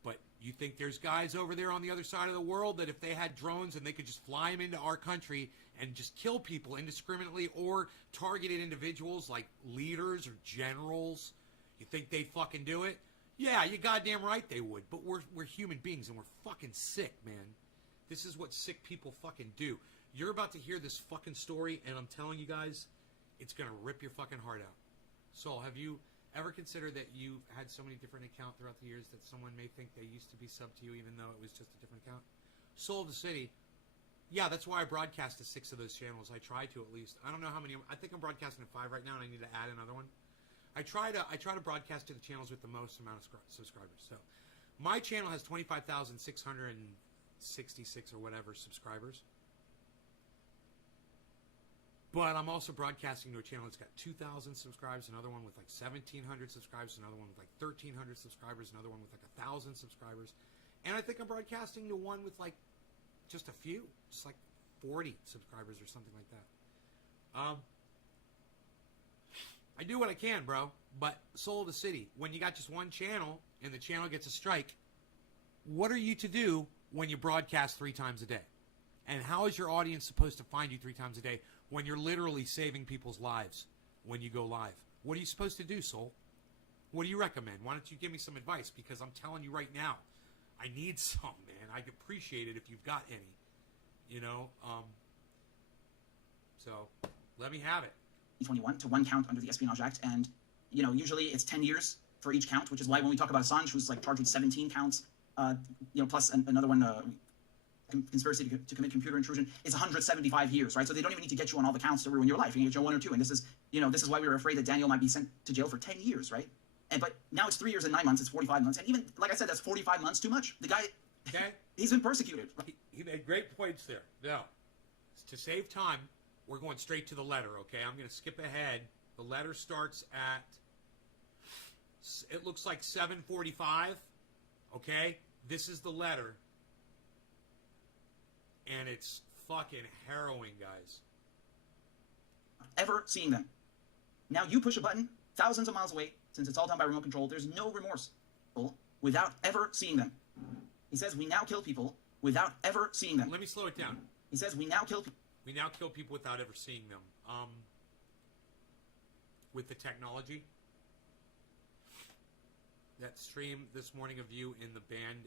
But you think there's guys over there on the other side of the world that if they had drones and they could just fly them into our country and just kill people indiscriminately or targeted individuals like leaders or generals, you think they'd fucking do it? Yeah, you goddamn right they would. But we're human beings and we're fucking sick, man. This is what sick people fucking do. You're about to hear this fucking story, and I'm telling you guys, it's going to rip your fucking heart out. Saul, have you ever considered that you had so many different accounts throughout the years that someone may think they used to be sub to you even though it was just a different account? Soul of the City. Yeah, that's why I broadcast to 6 of those channels. I try to, at least. I don't know how many. I think I'm broadcasting to 5 right now, and I need to add another one. I try to broadcast to the channels with the most amount of subscribers. So my channel has 25,666 or whatever subscribers. But I'm also broadcasting to a channel that's got 2,000 subscribers, another one with like 1,700 subscribers, another one with like 1,300 subscribers, another one with like 1,000 subscribers. And I think I'm broadcasting to one with like just a few, just like 40 subscribers or something like that. I do what I can, bro. But Soul of the City, when you got just one channel and the channel gets a strike, what are you to do when you broadcast 3 times a day? And how is your audience supposed to find you 3 times a day when you're literally saving people's lives when you go live? What are you supposed to do, Soul? What do you recommend? Why don't you give me some advice? Because I'm telling you right now, I need some, man. I'd appreciate it if you've got any. You know? So, let me have it. 21 to one count under the Espionage Act, and, you know, usually it's 10 years for each count, which is why when we talk about Assange, who's, like, charged with 17 counts, you know, plus another one, conspiracy to commit computer intrusion, is 175 years, right? So they don't even need to get you on all the counts to ruin your life. You can get you on one or two, and this is, you know, this is why we were afraid that Daniel might be sent to jail for 10 years, right? But now it's 3 years and 9 months, it's 45 months, and even, like I said, that's 45 months too much. The guy, okay, he's been persecuted. He made great points there. Now, to save time, we're going straight to the letter, okay? I'm going to skip ahead. The letter starts at, it looks like 7:45, okay? This is the letter. And it's fucking harrowing, guys. Ever seeing them. Now you push a button thousands of miles away, since it's all done by remote control. There's no remorse without ever seeing them. He says we now kill people without ever seeing them. Let me slow it down. He says we now kill people. We now kill people without ever seeing them. With the technology. That stream this morning of you in the band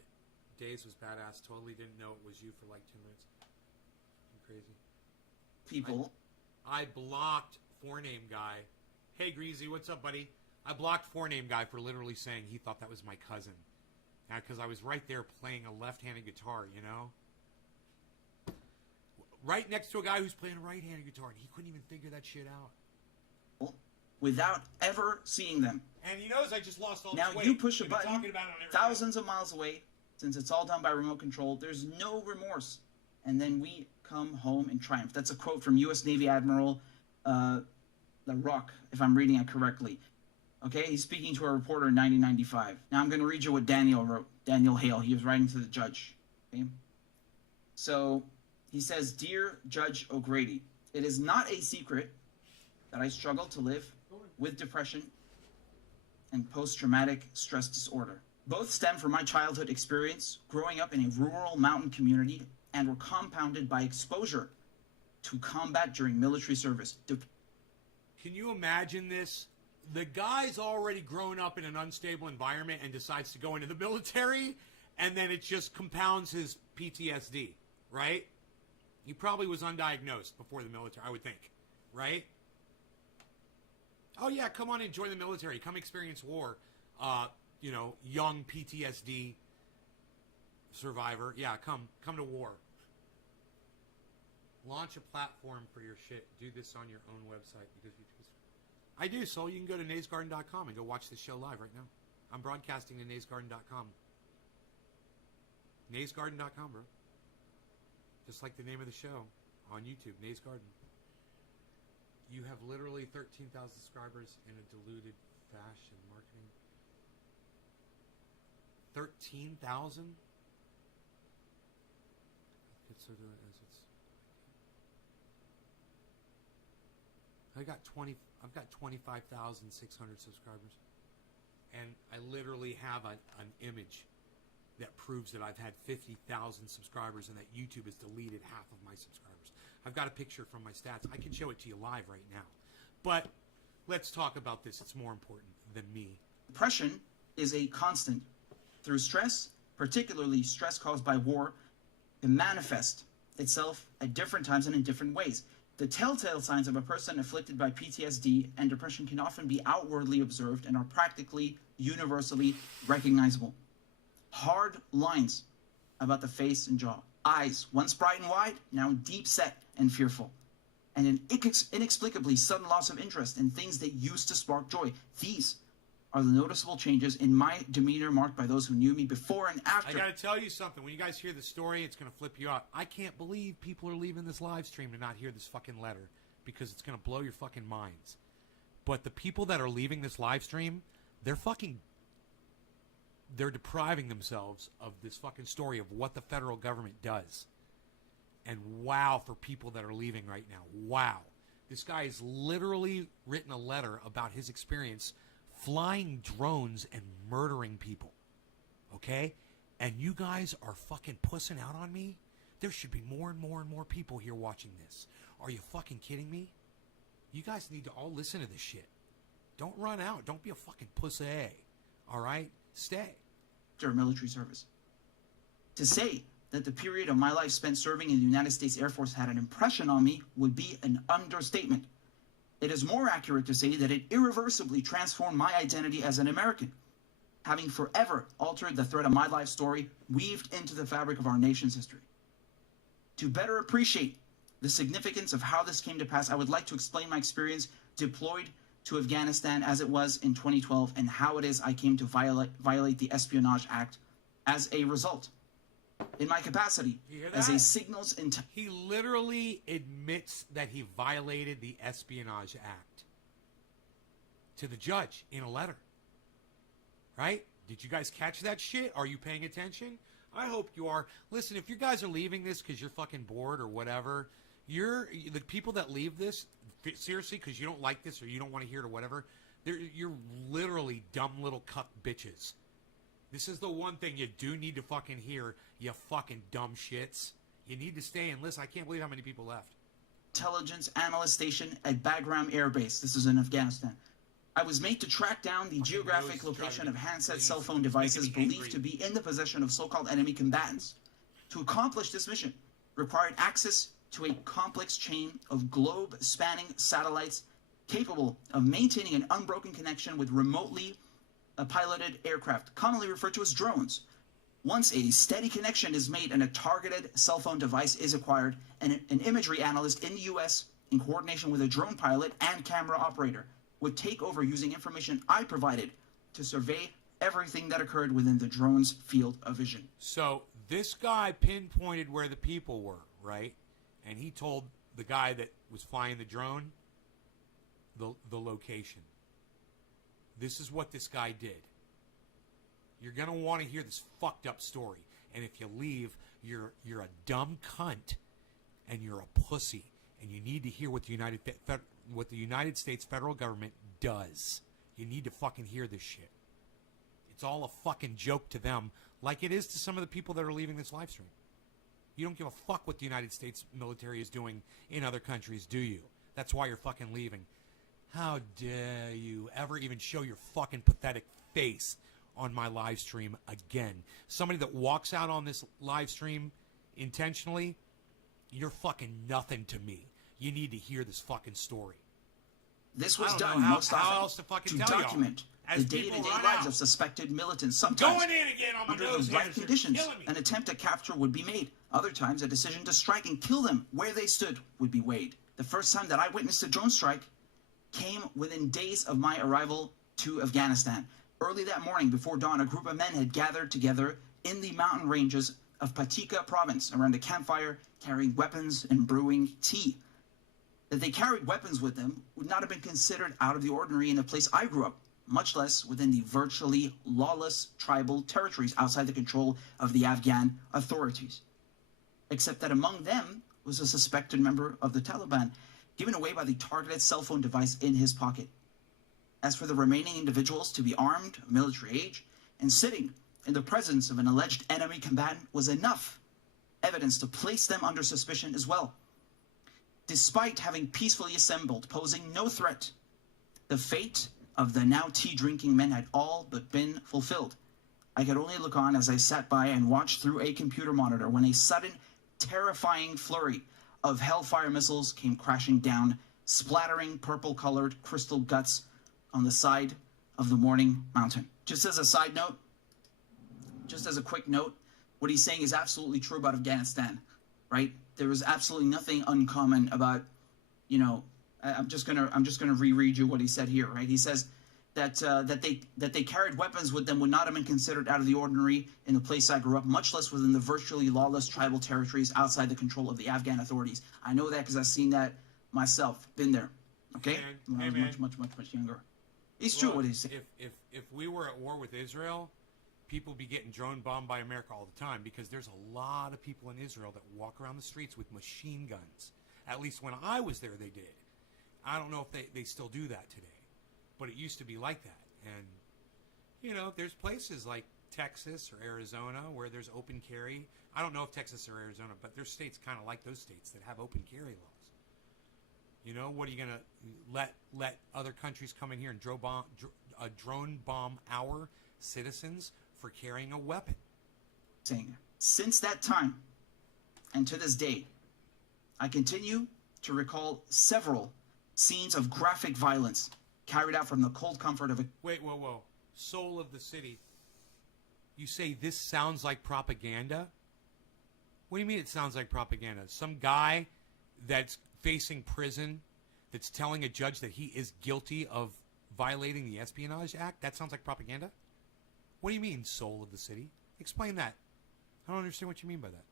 days was badass. Totally didn't know it was you for like 2 minutes. Crazy. People. I blocked forename guy. Hey Greasy, what's up, buddy? I blocked forename guy for literally saying he thought that was my cousin. Now, because I was right there playing a left-handed guitar, you know? Right next to a guy who's playing a right-handed guitar, and he couldn't even figure that shit out. Without ever seeing them. And he knows I just lost all now this weight. You push a We've been button talking about it on thousands of miles away, since it's all done by remote control. There's no remorse. And then we come home in triumph. That's a quote from U.S. Navy Admiral LaRocque, if I'm reading it correctly. Okay, he's speaking to a reporter in 1995. Now I'm going to read you what Daniel wrote. Daniel Hale. He was writing to the judge. Okay? So he says, Dear Judge O'Grady, it is not a secret that I struggle to live with depression and post-traumatic stress disorder. Both stem from my childhood experience growing up in a rural mountain community and were compounded by exposure to combat during military service. Can you imagine this? The guy's already grown up in an unstable environment and decides to go into the military, and then it just compounds his PTSD, right? He probably was undiagnosed before the military, I would think, right? Oh, yeah, come on and join the military. Come experience war. You know, young PTSD survivor. Yeah, come to war. Launch a platform for your shit. Do this on your own website. Because I do, so you can go to naysgarden.com and go watch the show live right now. I'm broadcasting to naysgarden.com. Naysgarden.com, bro. Just like the name of the show on YouTube, Nays Garden. You have literally 13,000 subscribers in a diluted fashion. Marketing. 13,000? I've got 25,600 subscribers. And I literally have an image that proves that I've had 50,000 subscribers and that YouTube has deleted half of my subscribers. I've got a picture from my stats. I can show it to you live right now. But let's talk about this. It's more important than me. Depression is a constant. Through stress, particularly stress caused by war, can manifest itself at different times and in different ways. The telltale signs of a person afflicted by PTSD and depression can often be outwardly observed and are practically universally recognizable. Hard lines about the face and jaw. Eyes, once bright and wide, now deep set and fearful. And an inexplicably sudden loss of interest in things that used to spark joy. These are the noticeable changes in my demeanor marked by those who knew me before and after. I got to tell you something. When you guys hear the story, it's going to flip you out. I can't believe people are leaving this live stream to not hear this fucking letter because it's going to blow your fucking minds. But the people that are leaving this live stream, they're depriving themselves of this fucking story of what the federal government does. And wow, for people that are leaving right now. Wow. This guy has literally written a letter about his experience flying drones and murdering people. Okay? And you guys are fucking pussing out on me There should be more and more and more people here watching this. Are you fucking kidding me? You guys need to all listen to this shit. Don't run out. Don't be a fucking pussy. All right? Stay. After military service. To say that the period of my life spent serving in the United States Air Force had an impression on me would be an understatement. It is more accurate to say that it irreversibly transformed my identity as an American, having forever altered the thread of my life story weaved into the fabric of our nation's history. To better appreciate the significance of how this came to pass, I would like to explain my experience deployed to Afghanistan as it was in 2012 and how it is I came to violate the Espionage Act as a result. In my capacity as a signals He literally admits that he violated the Espionage Act to the judge in a letter. Right? Did you guys catch that shit? Are you paying attention? I hope you are. Listen, if you guys are leaving this because you're fucking bored or whatever, the people that leave this, seriously, because you don't like this or you don't want to hear it or whatever, you're literally dumb little cuck bitches. This is the one thing you do need to fucking hear, you fucking dumb shits. You need to stay and listen. I can't believe how many people left. Intelligence analyst station at Bagram Air Base. This is in Afghanistan. I was made to track down the geographic location of handset cell phone devices believed to be in the possession of so-called enemy combatants. To accomplish this mission required access to a complex chain of globe-spanning satellites capable of maintaining an unbroken connection with remotely piloted aircraft, commonly referred to as drones. Once a steady connection is made and a targeted cell phone device is acquired, an imagery analyst in the U.S., in coordination with a drone pilot and camera operator, would take over using information I provided to survey everything that occurred within the drone's field of vision. So this guy pinpointed where the people were, right? And he told the guy that was flying the drone the location. This is what this guy did. You're going to want to hear this fucked up story. And if you leave, you're a dumb cunt and you're a pussy. And you need to hear what the United States federal government does. You need to fucking hear this shit. It's all a fucking joke to them, like it is to some of the people that are leaving this live stream. You don't give a fuck what the United States military is doing in other countries, do you? That's why you're fucking leaving. How dare you ever even show your fucking pathetic face on my live stream again? Somebody that walks out on this live stream intentionally, you're fucking nothing to me. You need to hear this fucking story. This was done most often to document the day-to-day lives out of suspected militants. Sometimes, going in again on my under nose the right hairs, you're conditions, killing me. an attempt at capture would be made. Other times, a decision to strike and kill them where they stood would be weighed. The first time that I witnessed a drone strike came within days of my arrival to Afghanistan. Early that morning, before dawn, a group of men had gathered together in the mountain ranges of Patika province around a campfire, carrying weapons and brewing tea. That they carried weapons with them would not have been considered out of the ordinary in the place I grew up, much less within the virtually lawless tribal territories outside the control of the Afghan authorities. Except that among them was a suspected member of the Taliban, given away by the targeted cell phone device in his pocket. As for the remaining individuals to be armed, military age, and sitting in the presence of an alleged enemy combatant was enough evidence to place them under suspicion as well. Despite having peacefully assembled, posing no threat, the fate of the now tea-drinking men had all but been fulfilled. I could only look on as I sat by and watched through a computer monitor when a sudden, terrifying flurry of Hellfire missiles came crashing down, splattering purple-colored crystal guts on the side of the Morning Mountain. Just as a side note, just as a quick note, what he's saying is absolutely true about Afghanistan, right? There is absolutely nothing uncommon about, you know, I'm just gonna reread you what he said here, right? He says that they carried weapons with them would not have been considered out of the ordinary in the place I grew up, much less within the virtually lawless tribal territories outside the control of the Afghan authorities. I know that because I've seen that myself, been there. Okay, when I was much younger. It's true what he's saying. If we were at war with Israel, people would be getting drone bombed by America all the time because there's a lot of people in Israel that walk around the streets with machine guns. At least when I was there, they did. I don't know if they still do that today, but it used to be like that. And, you know, there's places like Texas or Arizona where there's open carry. I don't know if Texas or Arizona, but there's states kind of like those states that have open carry laws. You know, what are you going to let other countries come in here and drone bomb our citizens for carrying a weapon? Since that time and to this day, I continue to recall several scenes of graphic violence carried out from the cold comfort of a... Wait, whoa. Soul of the city. You say this sounds like propaganda? What do you mean it sounds like propaganda? Some guy that's facing prison that's telling a judge that he is guilty of violating the Espionage Act? That sounds like propaganda? What do you mean, soul of the city? Explain that. I don't understand what you mean by that.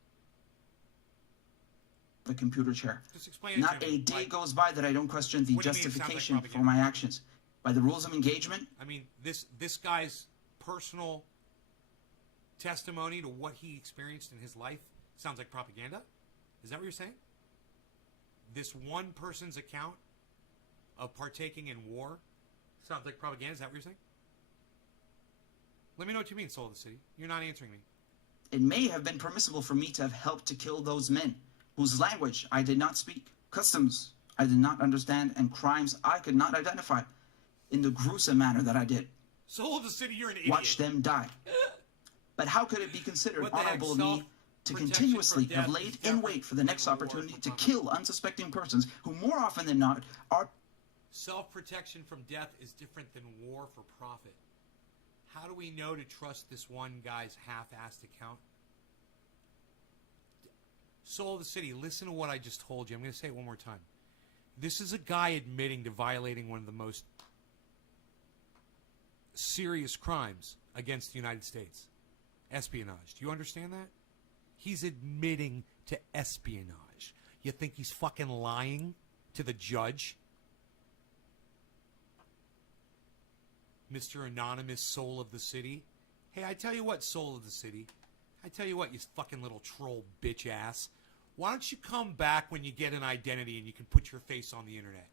The computer chair. Just explain it Not to me. a day goes by that I don't question the What do you mean it sounds like justification for propaganda? my actions. By the rules of engagement, I mean, this guy's personal testimony to what he experienced in his life sounds like propaganda? Is that what you're saying? This one person's account of partaking in war sounds like propaganda? Is that what you're saying? Let me know what you mean, soul of the city. You're not answering me. it may have been permissible for me to have helped to kill those men, whose language I did not speak, customs I did not understand, and crimes I could not identify in the gruesome manner that I did. Soul of the city, you're an idiot. Watch them die. But how could it be considered What the heck, honorable of me to self-protection continuously from have death laid is in different wait for the next than reward opportunity for to profit. kill unsuspecting persons who more often than not are... Self-protection from death is different than war for profit. How do we know to trust this one guy's half-assed account? Soul of the city, listen to what I just told you. I'm going to say it one more time. This is a guy admitting to violating one of the most serious crimes against the United States. Espionage. Do you understand that? He's admitting to espionage. You think he's fucking lying to the judge? Mr. Anonymous Soul of the City. Hey, I tell you what, Soul of the City. I tell you what, you fucking little troll bitch ass. Why don't you come back when you get an identity and you can put your face on the internet?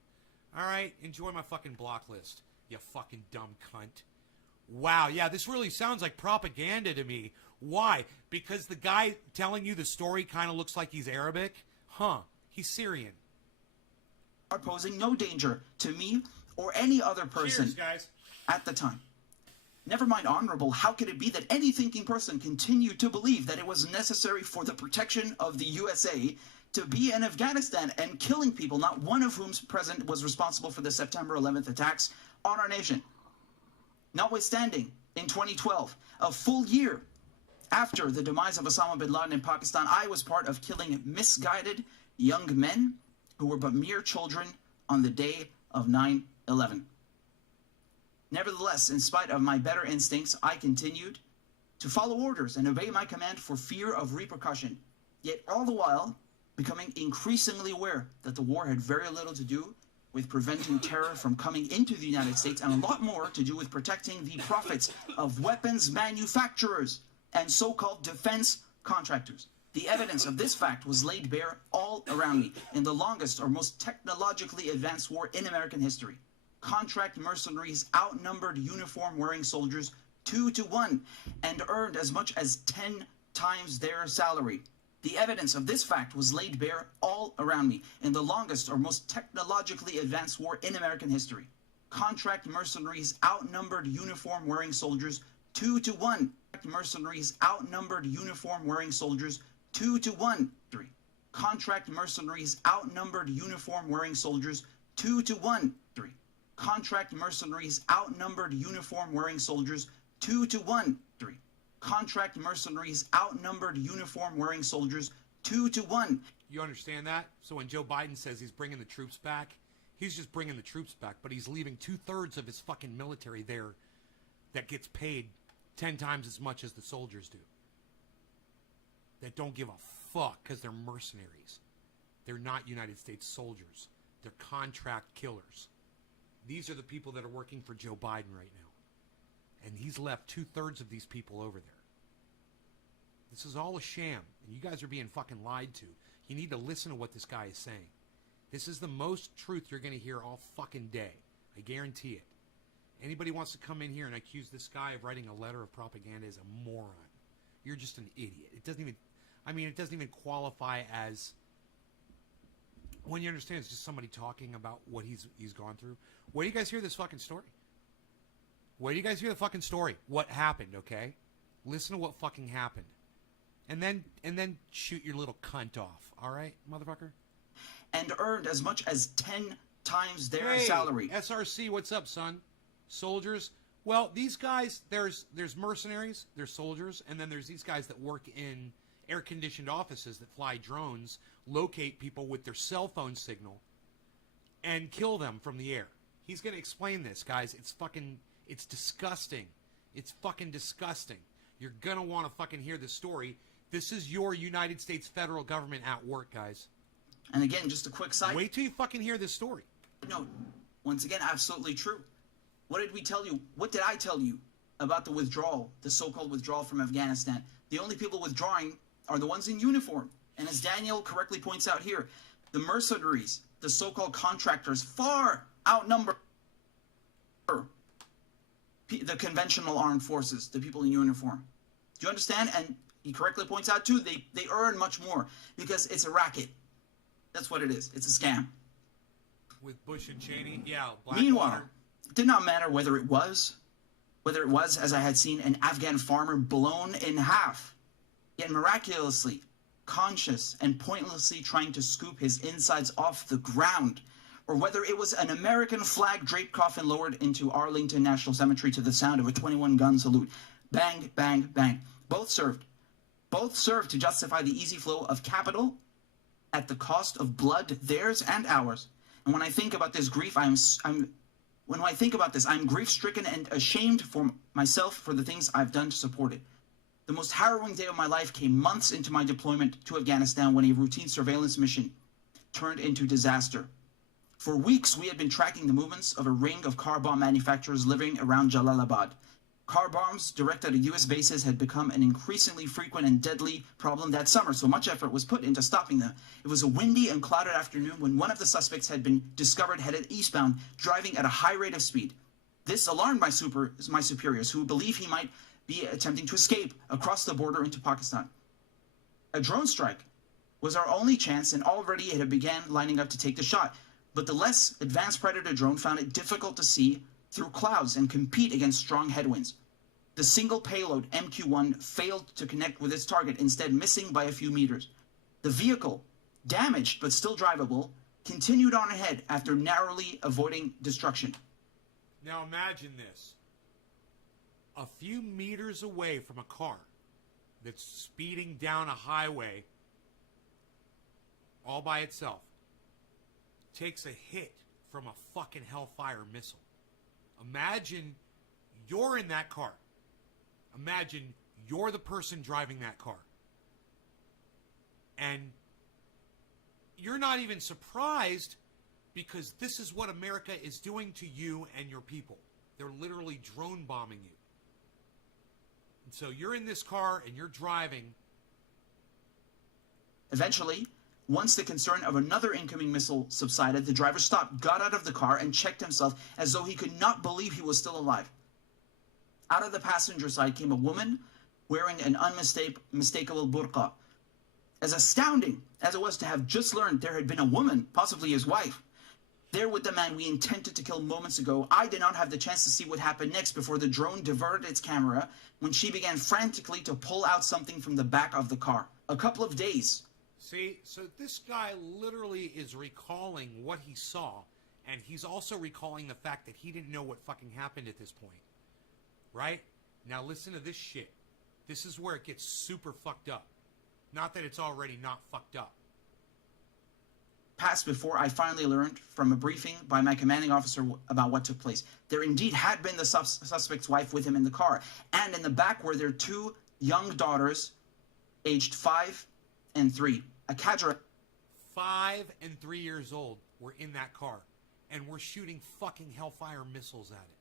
Alright? Enjoy my fucking block list, you fucking dumb cunt. Wow, yeah, this really sounds like propaganda to me. Why? Because the guy telling you the story kind of looks like he's Arabic? Huh. He's Syrian. are posing no danger to me or any other person Cheers, guys. at the time. Never mind honorable, how could it be that any thinking person continued to believe that it was necessary for the protection of the USA to be in Afghanistan and killing people, not one of whom's present was responsible for the September 11th attacks on our nation? Notwithstanding, in 2012, a full year after the demise of Osama bin Laden in Pakistan, I was part of killing misguided young men who were but mere children on the day of 9/11. Nevertheless, in spite of my better instincts, I continued to follow orders and obey my command for fear of repercussion, yet all the while becoming increasingly aware that the war had very little to do with preventing terror from coming into the United States and a lot more to do with protecting the profits of weapons manufacturers and so-called defense contractors. The evidence of this fact was laid bare all around me in the longest or most technologically advanced war in American history. Contract mercenaries outnumbered uniform-wearing soldiers 2-1 and earned as much as 10 times their salary. The evidence of this fact was laid bare all around me in the longest or most technologically advanced war in American history. Contract mercenaries outnumbered uniform-wearing soldiers 2-1. Mercenaries outnumbered uniform-wearing soldiers 2-1. Contract mercenaries outnumbered uniform-wearing soldiers 2-1. Contract mercenaries outnumbered uniform-wearing soldiers 2-1. Contract mercenaries outnumbered uniform-wearing soldiers 2-1. You understand that? So when Joe Biden says he's bringing the troops back, he's just bringing the troops back, but he's leaving 2/3 of his fucking military there that gets paid 10 times as much as the soldiers do. That don't give a fuck because they're mercenaries. They're not United States soldiers. They're contract killers. These are the people that are working for Joe Biden right now. And he's left 2/3 of these people over there. This is all a sham, and you guys are being fucking lied to. You need to listen to what this guy is saying. This is the most truth you're going to hear all fucking day. I guarantee it. Anybody wants to come in here and accuse this guy of writing a letter of propaganda is a moron. You're just an idiot. It doesn't even qualify as, when you understand it's just somebody talking about what he's gone through. Where do you guys hear this fucking story? Where do you guys hear the fucking story? What happened, okay? Listen to what fucking happened. And then shoot your little cunt off, all right, motherfucker? And earned as much as 10 times their salary. SRC, what's up, son? Soldiers. Well, these guys, there's mercenaries, there's soldiers, and then there's these guys that work in air-conditioned offices that fly drones, locate people with their cell phone signal, and kill them from the air. He's going to explain this, guys. It's disgusting. It's fucking disgusting. You're going to want to fucking hear this story. This is your United States federal government at work, guys. And again, just a quick side. Wait till you fucking hear this story. No, once again, absolutely true. What did we tell you? What did I tell you about the withdrawal, the so-called withdrawal from Afghanistan? The only people withdrawing are the ones in uniform. And as Daniel correctly points out here, the mercenaries, the so-called contractors, far outnumber the conventional armed forces, the people in uniform. Do you understand? And he correctly points out, too, they earn much more because it's a racket. That's what it is. It's a scam. With Bush and Cheney? Yeah. Meanwhile, it did not matter whether it was, as I had seen, an Afghan farmer blown in half, yet miraculously conscious and pointlessly trying to scoop his insides off the ground, or whether it was an American flag draped coffin lowered into Arlington National Cemetery to the sound of a 21-gun salute. Bang, bang, bang. Both served. Both served to justify the easy flow of capital at the cost of blood, theirs and ours. And when I think about this grief, I'm grief-stricken and ashamed for myself for the things I've done to support it. The most harrowing day of my life came months into my deployment to Afghanistan when a routine surveillance mission turned into disaster. For weeks, we had been tracking the movements of a ring of car bomb manufacturers living around Jalalabad. Car bombs directed at U.S. bases had become an increasingly frequent and deadly problem that summer, so much effort was put into stopping them. It was a windy and clouded afternoon when one of the suspects had been discovered headed eastbound, driving at a high rate of speed. This alarmed my superiors, who believed he might be attempting to escape across the border into Pakistan. A drone strike was our only chance, and already it had began lining up to take the shot. But the less advanced Predator drone found it difficult to see through clouds and compete against strong headwinds. The single payload MQ-1 failed to connect with its target, instead missing by a few meters. The vehicle, damaged but still drivable, continued on ahead after narrowly avoiding destruction. Now imagine this. A few meters away from a car that's speeding down a highway all by itself takes a hit from a fucking Hellfire missile. Imagine you're in that car. Imagine you're the person driving that car. And you're not even surprised because this is what America is doing to you and your people. They're literally drone bombing you. And so you're in this car and you're driving. Eventually, once the concern of another incoming missile subsided, the driver stopped, got out of the car, and checked himself as though he could not believe he was still alive. Out of the passenger side came a woman wearing an unmistakable burqa. As astounding as it was to have just learned there had been a woman, possibly his wife, there with the man we intended to kill moments ago, I did not have the chance to see what happened next before the drone diverted its camera when she began frantically to pull out something from the back of the car. A couple of days. See, so this guy literally is recalling what he saw, and he's also recalling the fact that he didn't know what fucking happened at this point. Right? Now listen to this shit. This is where it gets super fucked up. Not that it's already not fucked up. Passed before I finally learned from a briefing by my commanding officer about what took place. There indeed had been the suspect's wife with him in the car, and in the back were their two young daughters, aged 5 and 3. A cadre 5 and 3 years old were in that car, and we're shooting fucking Hellfire missiles at it.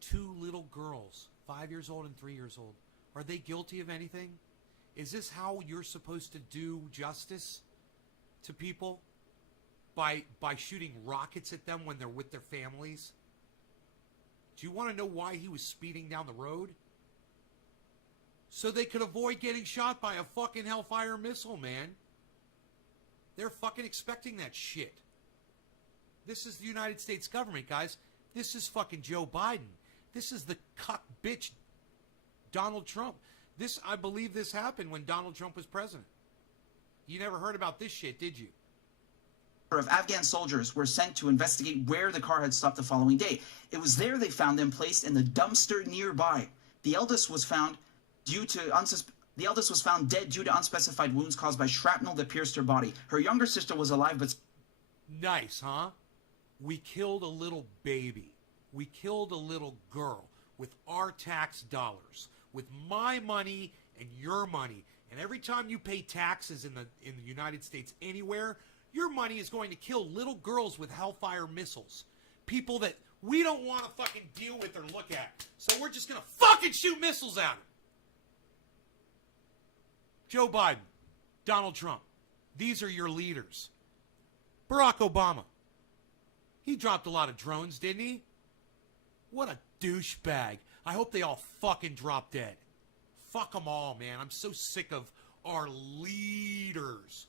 2 little girls, 5 years old and 3 years old. Are they guilty of anything? Is this how you're supposed to do justice to people? by shooting rockets at them when they're with their families? Do you want to know why he was speeding down the road? So they could avoid getting shot by a fucking Hellfire missile, man. They're fucking expecting that shit. This is the United States government, guys. This is fucking Joe Biden. This is the cuck bitch Donald Trump. I believe this happened when Donald Trump was president. You never heard about this shit, did you? Of Afghan soldiers were sent to investigate where the car had stopped the following day. It was there they found them placed in the dumpster nearby. The eldest was found dead due to unspecified wounds caused by shrapnel that pierced her body. Her younger sister was alive, but... Nice, huh? We killed a little baby. We killed a little girl with our tax dollars, with my money and your money. And every time you pay taxes in the United States anywhere, your money is going to kill little girls with Hellfire missiles. People that we don't want to fucking deal with or look at. So we're just going to fucking shoot missiles at them. Joe Biden, Donald Trump, these are your leaders. Barack Obama, he dropped a lot of drones, didn't he? What a douchebag. I hope they all fucking drop dead. Fuck them all, man. I'm so sick of our leaders.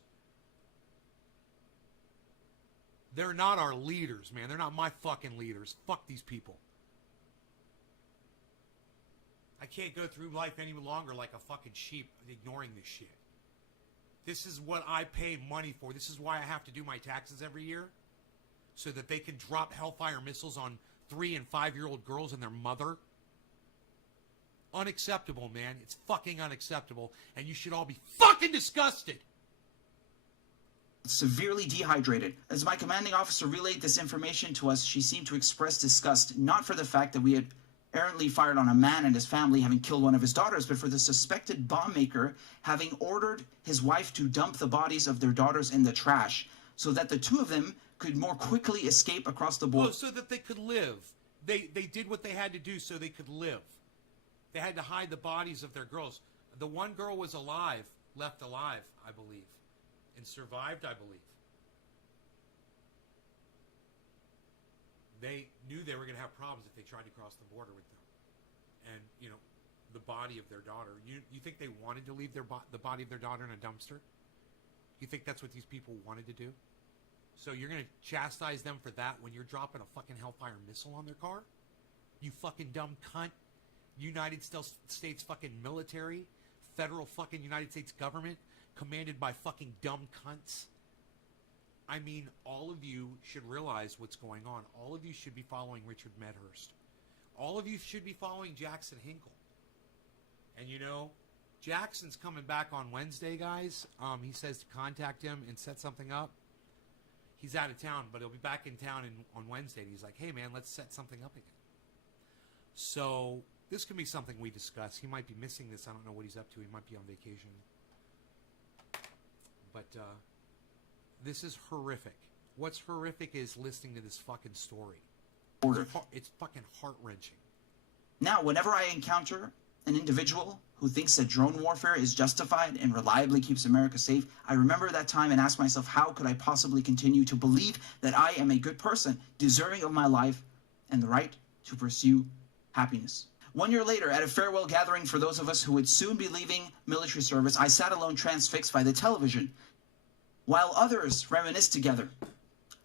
They're not our leaders, man. They're not my fucking leaders. Fuck these people. I can't go through life any longer like a fucking sheep ignoring this shit. This is what I pay money for. This is why I have to do my taxes every year. So that they can drop Hellfire missiles on 3- and 5-year-old girls and their mother. Unacceptable, man. It's fucking unacceptable. And you should all be fucking disgusted. Severely dehydrated. As my commanding officer relayed this information to us, she seemed to express disgust, not for the fact that we had errantly fired on a man and his family, having killed one of his daughters, but for the suspected bomb maker having ordered his wife to dump the bodies of their daughters in the trash so that the two of them could more quickly escape across the border. Oh, so that they could live. They did what they had to do so they could live. They had to hide the bodies of their girls. The one girl was alive, left alive, I believe, and survived, I believe. They knew they were going to have problems if they tried to cross the border with them. And, you know, the body of their daughter. You think they wanted to leave the body of their daughter in a dumpster? You think that's what these people wanted to do? So you're going to chastise them for that when you're dropping a fucking Hellfire missile on their car? You fucking dumb cunt. United States fucking military, federal fucking United States government, commanded by fucking dumb cunts. I mean, all of you should realize what's going on. All of you should be following Richard Medhurst. All of you should be following Jackson Hinkle. And you know, Jackson's coming back on Wednesday, guys. He says to contact him and set something up. He's out of town, but he'll be back in town on Wednesday. And he's like, hey, man, let's set something up again. So this could be something we discuss. He might be missing this. I don't know what he's up to. He might be on vacation. But this is horrific. What's horrific is listening to this fucking story. It's fucking heart-wrenching. Now, whenever I encounter an individual who thinks that drone warfare is justified and reliably keeps America safe, I remember that time and ask myself, how could I possibly continue to believe that I am a good person, deserving of my life and the right to pursue happiness? 1 year later, at a farewell gathering for those of us who would soon be leaving military service, I sat alone transfixed by the television, while others reminisced together.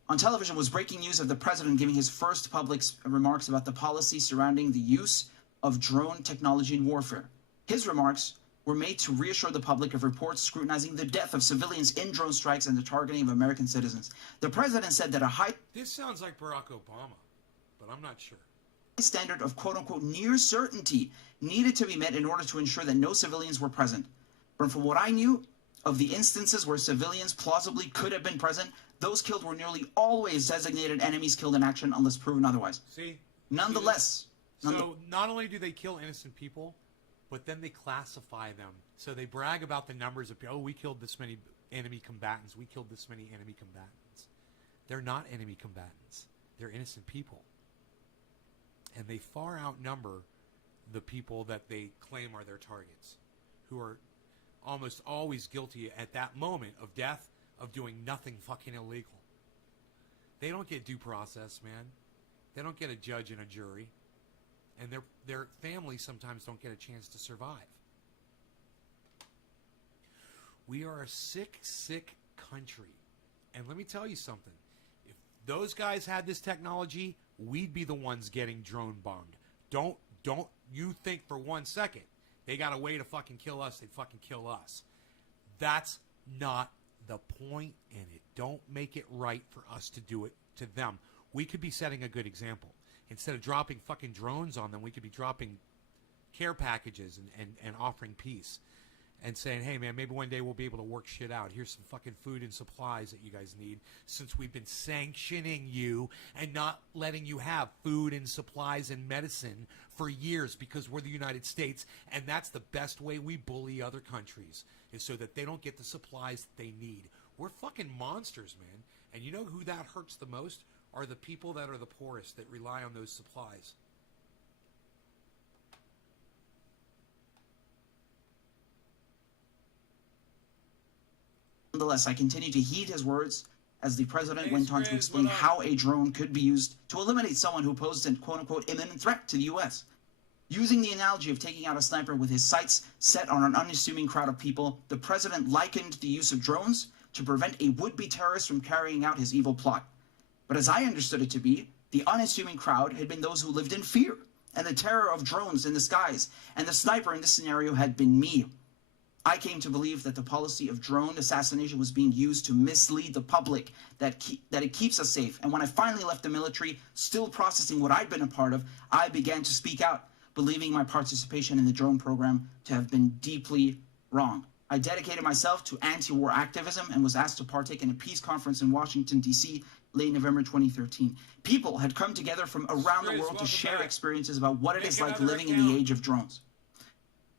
On television was breaking news of the president giving his first public remarks about the policy surrounding the use of drone technology in warfare. His remarks were made to reassure the public of reports scrutinizing the death of civilians in drone strikes and the targeting of American citizens. The president said that a high... This sounds like Barack Obama, but I'm not sure. ...standard of quote-unquote near certainty needed to be met in order to ensure that no civilians were present. But from what I knew of the instances where civilians plausibly could have been present, those killed were nearly always designated enemies killed in action unless proven otherwise. See? Nonetheless... So not only do they kill innocent people, but then they classify them. So they brag about the numbers of, oh, we killed this many enemy combatants. We killed this many enemy combatants. They're not enemy combatants. They're innocent people. And they far outnumber the people that they claim are their targets, who are almost always guilty at that moment of death of doing nothing fucking illegal. They don't get due process, man. They don't get a judge and a jury. And their families sometimes don't get a chance to survive. We are a sick, sick country. And let me tell you something. If those guys had this technology, we'd be the ones getting drone bombed. Don't you think for 1 second they got a way to fucking kill us, they'd fucking kill us. That's not the point, and it don't make it right for us to do it to them. We could be setting a good example. Instead of dropping fucking drones on them, we could be dropping care packages and offering peace. And saying, hey, man, maybe one day we'll be able to work shit out. Here's some fucking food and supplies that you guys need, since we've been sanctioning you and not letting you have food and supplies and medicine for years because we're the United States. And that's the best way we bully other countries, is so that they don't get the supplies that they need. We're fucking monsters, man. And you know who that hurts the most? Are the people that are the poorest, that rely on those supplies. Nonetheless, I continue to heed his words as the president went on to explain how a drone could be used to eliminate someone who posed a quote-unquote imminent threat to the U.S. Using the analogy of taking out a sniper with his sights set on an unassuming crowd of people, the president likened the use of drones to prevent a would-be terrorist from carrying out his evil plot. But as I understood it to be, the unassuming crowd had been those who lived in fear and the terror of drones in the skies, and the sniper in this scenario had been me. I came to believe that the policy of drone assassination was being used to mislead the public, that it keeps us safe. And when I finally left the military, still processing what I'd been a part of, I began to speak out, believing my participation in the drone program to have been deeply wrong. I dedicated myself to anti-war activism and was asked to partake in a peace conference in Washington, D.C., late November 2013. People had come together from around the world to share experiences about what it is like living in the age of drones.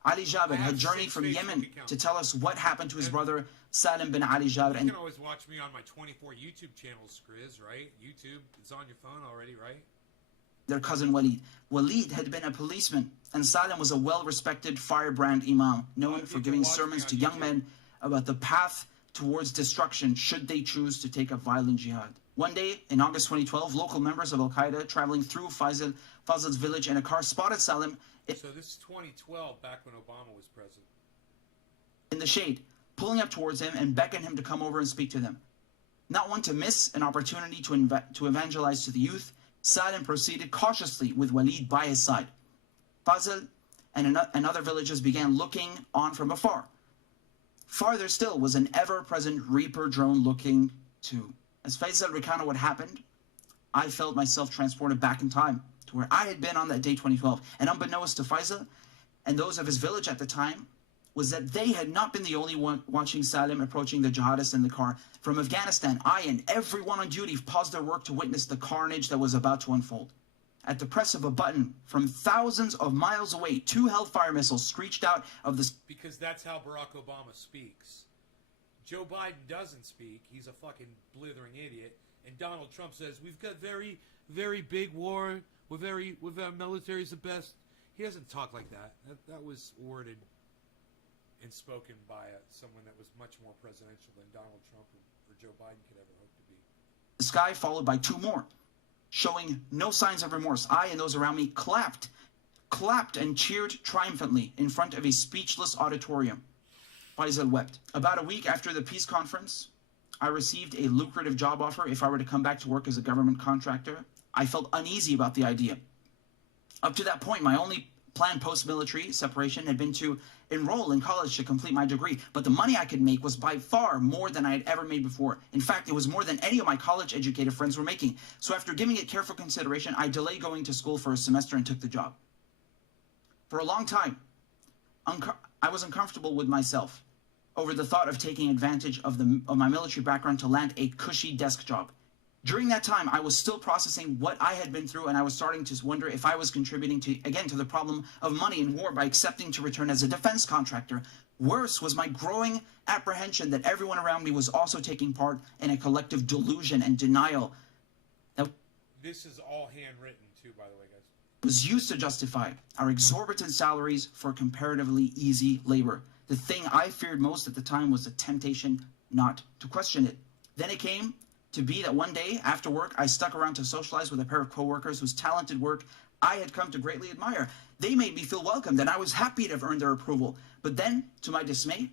Ali Jabir had journeyed from Yemen to tell us what happened to his brother Salim bin Ali Jabir. You can always watch me on my 24 YouTube channels, Skriz, right? YouTube, it's on your phone already, right? Their cousin Walid. Walid had been a policeman, and Salim was a well-respected firebrand imam, known for giving sermons to young men about the path towards destruction should they choose to take up violent jihad. One day, in August 2012, local members of Al-Qaeda traveling through Faisal's village in a car spotted Salim. So this is 2012, back when Obama was president. In the shade, pulling up towards him and beckoned him to come over and speak to them. Not one to miss an opportunity to evangelize to the youth, Salim proceeded cautiously with Walid by his side. Faisal and other villagers began looking on from afar. Farther still was an ever-present Reaper drone looking too. As Faisal recounted what happened, I felt myself transported back in time to where I had been on that day 2012. And unbeknownst to Faisal and those of his village at the time, was that they had not been the only one watching Salim approaching the jihadists in the car. From Afghanistan, I and everyone on duty paused their work to witness the carnage that was about to unfold. At the press of a button, from thousands of miles away, 2 Hellfire missiles screeched out of the... Because that's how Barack Obama speaks. Joe Biden doesn't speak. He's a fucking blithering idiot. And Donald Trump says, we've got very, very big war. Our military's the best. He doesn't talk like that. That was worded and spoken by someone that was much more presidential than Donald Trump or Joe Biden could ever hope to be. The sky followed by 2 more, showing no signs of remorse. I and those around me clapped and cheered triumphantly in front of a speechless auditorium. Faisal wept. About a week after the peace conference, I received a lucrative job offer if I were to come back to work as a government contractor. I felt uneasy about the idea. Up to that point, my only planned post-military separation had been to enroll in college to complete my degree, but the money I could make was by far more than I had ever made before. In fact, it was more than any of my college-educated friends were making. So after giving it careful consideration, I delayed going to school for a semester and took the job. For a long time, I was uncomfortable with myself over the thought of taking advantage of my military background to land a cushy desk job. During that time, I was still processing what I had been through, and I was starting to wonder if I was contributing to the problem of money in war by accepting to return as a defense contractor. Worse was my growing apprehension that everyone around me was also taking part in a collective delusion and denial that this is all handwritten too, by the way, guys. Was used to justify our exorbitant salaries for comparatively easy labor. The thing I feared most at the time was the temptation not to question it. Then it came to be that one day after work, I stuck around to socialize with a pair of coworkers whose talented work I had come to greatly admire. They made me feel welcomed, and I was happy to have earned their approval. But then, to my dismay,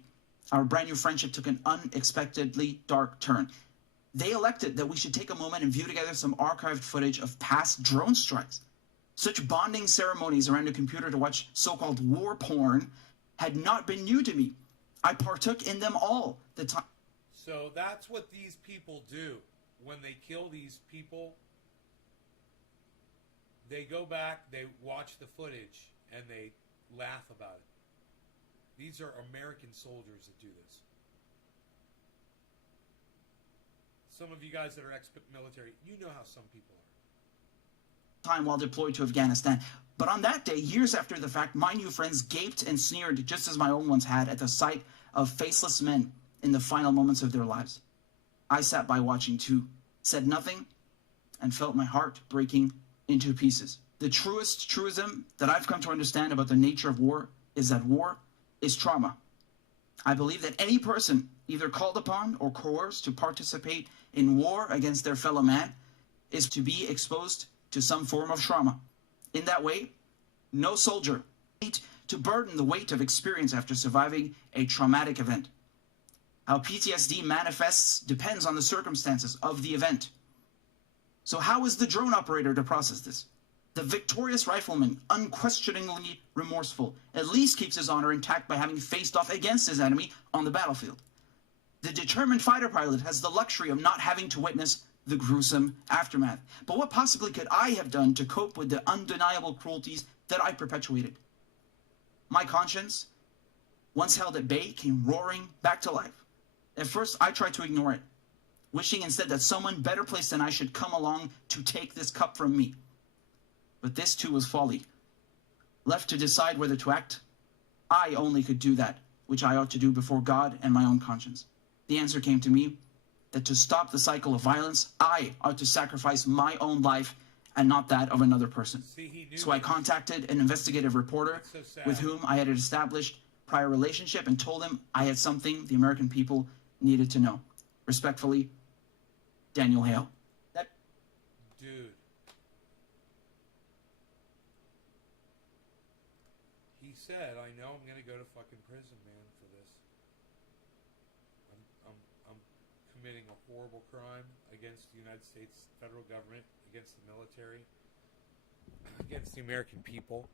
our brand new friendship took an unexpectedly dark turn. They elected that we should take a moment and view together some archived footage of past drone strikes. Such bonding ceremonies around a computer to watch so-called war porn had not been new to me. I partook in them all the time. So that's what these people do. When they kill these people, they go back, they watch the footage, and they laugh about it. These are American soldiers that do this. Some of you guys that are ex-military, you know how some people are. Time while deployed to Afghanistan. But on that day, years after the fact, my new friends gaped and sneered just as my own ones had at the sight of faceless men in the final moments of their lives. I sat by watching too, said nothing, and felt my heart breaking into pieces. The truest truism that I've come to understand about the nature of war is that war is trauma. I believe that any person either called upon or coerced to participate in war against their fellow man is to be exposed to some form of trauma. In that way, no soldier needs to burden the weight of experience after surviving a traumatic event. How PTSD manifests depends on the circumstances of the event. So how is the drone operator to process this? The victorious rifleman, unquestioningly remorseful, at least keeps his honor intact by having faced off against his enemy on the battlefield. The determined fighter pilot has the luxury of not having to witness the gruesome aftermath. But what possibly could I have done to cope with the undeniable cruelties that I perpetuated? My conscience, once held at bay, came roaring back to life. At first, I tried to ignore it, wishing instead that someone better placed than I should come along to take this cup from me. But this too was folly. Left to decide whether to act, I only could do that which I ought to do before God and my own conscience. The answer came to me that to stop the cycle of violence, I ought to sacrifice my own life and not that of another person. So I contacted an investigative reporter with whom I had established prior relationship and told him I had something the American people needed to know. Respectfully, Daniel Hale. Dude. He said, I know I'm going to go to fucking prison, man, for this. I'm committing a horrible crime against the United States federal government, against the military, against the American people.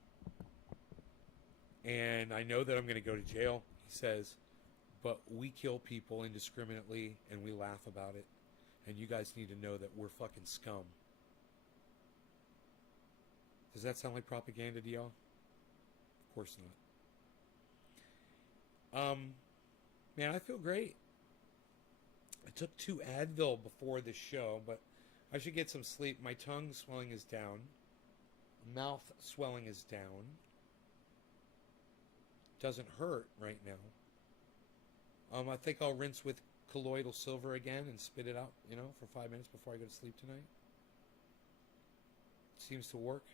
And I know that I'm going to go to jail, he says, but we kill people indiscriminately and we laugh about it. And you guys need to know that we're fucking scum. Does that sound like propaganda to y'all? Of course not. Man, I feel great. I took 2 Advil before this show, but I should get some sleep. My tongue swelling is down. Mouth swelling is down. Doesn't hurt right now. I think I'll rinse with colloidal silver again and spit it out, for 5 minutes before I go to sleep tonight. Seems to work.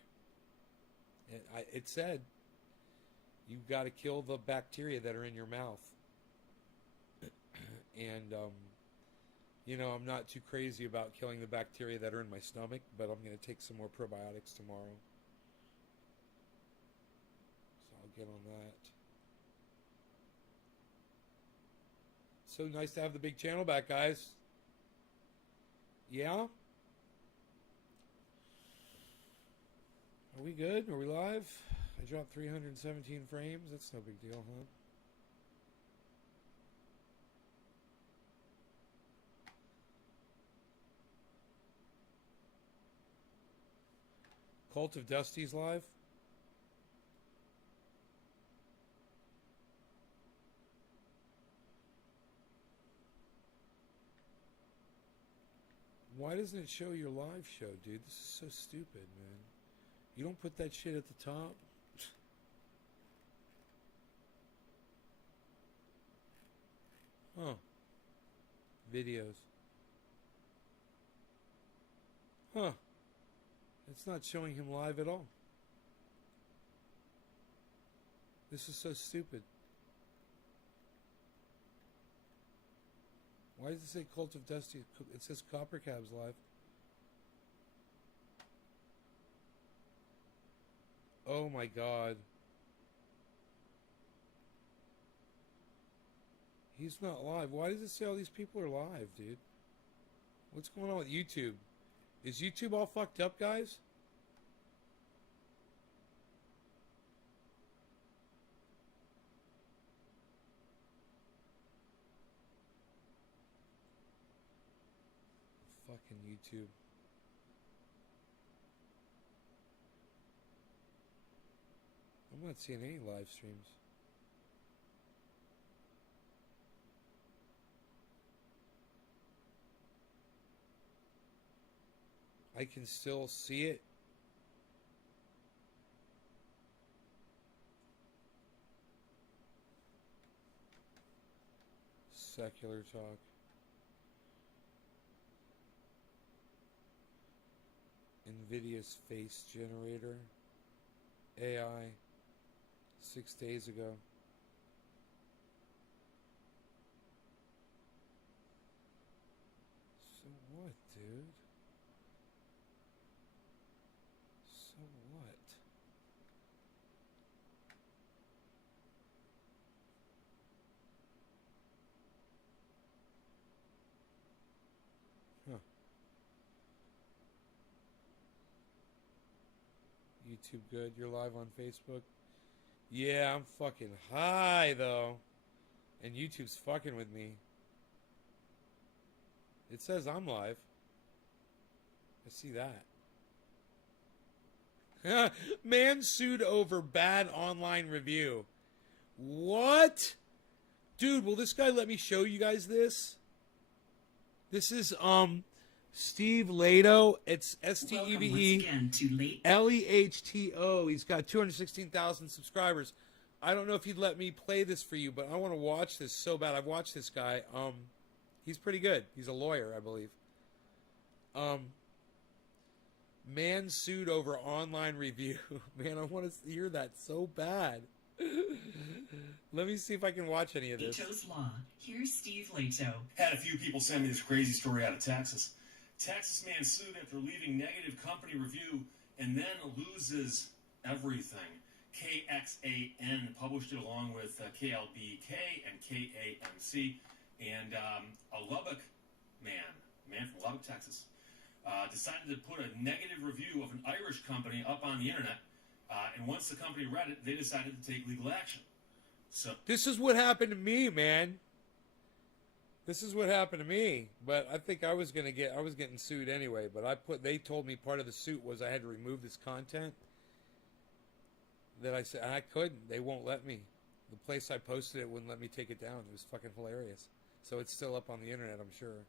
It said you've got to kill the bacteria that are in your mouth. And, I'm not too crazy about killing the bacteria that are in my stomach, but I'm going to take some more probiotics tomorrow. So I'll get on that. So nice to have the big channel back, guys. Yeah? Are we good? Are we live? I dropped 317 frames. That's no big deal, huh? Cult of Dusty's live. Why doesn't it show your live show, dude? This is so stupid, man. You don't put that shit at the top? Huh. Videos. Huh. It's not showing him live at all. This is so stupid. Why does it say Cult of Dusty? It says Copper Cabs live. Oh my god. He's not live. Why does it say all these people are live, dude? What's going on with YouTube? Is YouTube all fucked up, guys? Fucking YouTube. I'm not seeing any live streams. I can still see it. Secular talk. NVIDIA's face generator. AI. 6 days ago. So what, dude? So what? Huh. YouTube good. You're live on Facebook. Yeah, I'm fucking high, though. And YouTube's fucking with me. It says I'm live. I see that. Man sued over bad online review. What? Dude, will this guy let me show you guys this? This is, Steve Lehto. It's Stevehto. He's got 216,000 subscribers. I don't know if he'd let me play this for you, but I want to watch this so bad. I've watched this guy. He's pretty good. He's a lawyer, I believe. Man sued over online review. Man, I want to hear that so bad. Let me see if I can watch any of this. Lehto's Law. Here's Steve Lehto. Had a few people send me this crazy story out of Texas. Texas man sued after leaving negative company review and then loses everything. KXAN published it along with KLBK and KAMC. And a Lubbock man from Lubbock, Texas, decided to put a negative review of an Irish company up on the internet. And once the company read it, they decided to take legal action. So this is what happened to me, man. This is what happened to me. But I think I was getting sued anyway. But they told me part of the suit was I had to remove this content. That I said I couldn't. They won't let me. The place I posted it wouldn't let me take it down. It was fucking hilarious. So it's still up on the internet, I'm sure.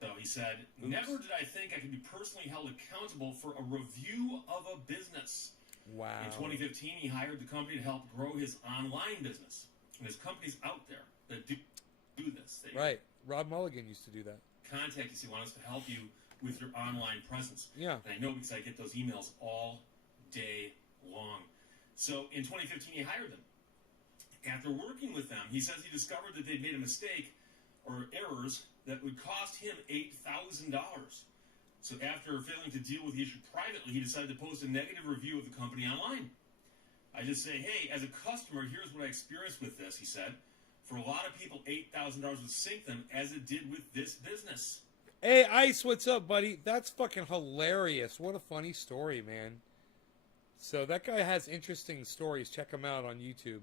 So he said, never did I think I could be personally held accountable for a review of a business. Wow. In 2015, he hired the company to help grow his online business. And there's companies out there that do this. They right. Rob Mulligan used to do that. Contact us. He wants us to help you with your online presence. Yeah. And I know because I get those emails all day long. So in 2015, he hired them. After working with them, he says he discovered that they'd made a mistake or errors that would cost him $8,000. So after failing to deal with the issue privately, he decided to post a negative review of the company online. I just say, hey, as a customer, here's what I experienced with this, he said. For a lot of people, $8,000 would sink them as it did with this business. Hey, Ice, what's up, buddy? That's fucking hilarious. What a funny story, man. So that guy has interesting stories. Check him out on YouTube.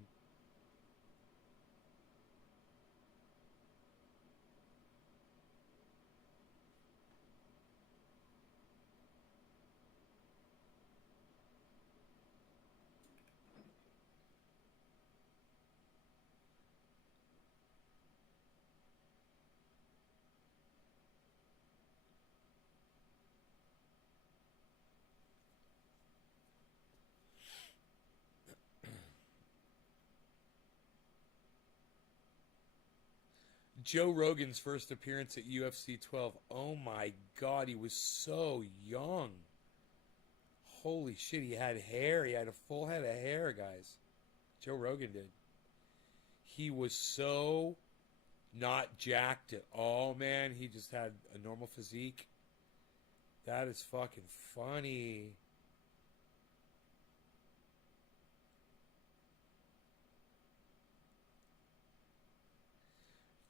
Joe Rogan's first appearance at UFC 12. Oh my God, he was so young. Holy shit, he had hair. He had a full head of hair, guys. Joe Rogan did. He was so not jacked at all, man. He just had a normal physique. That is fucking funny.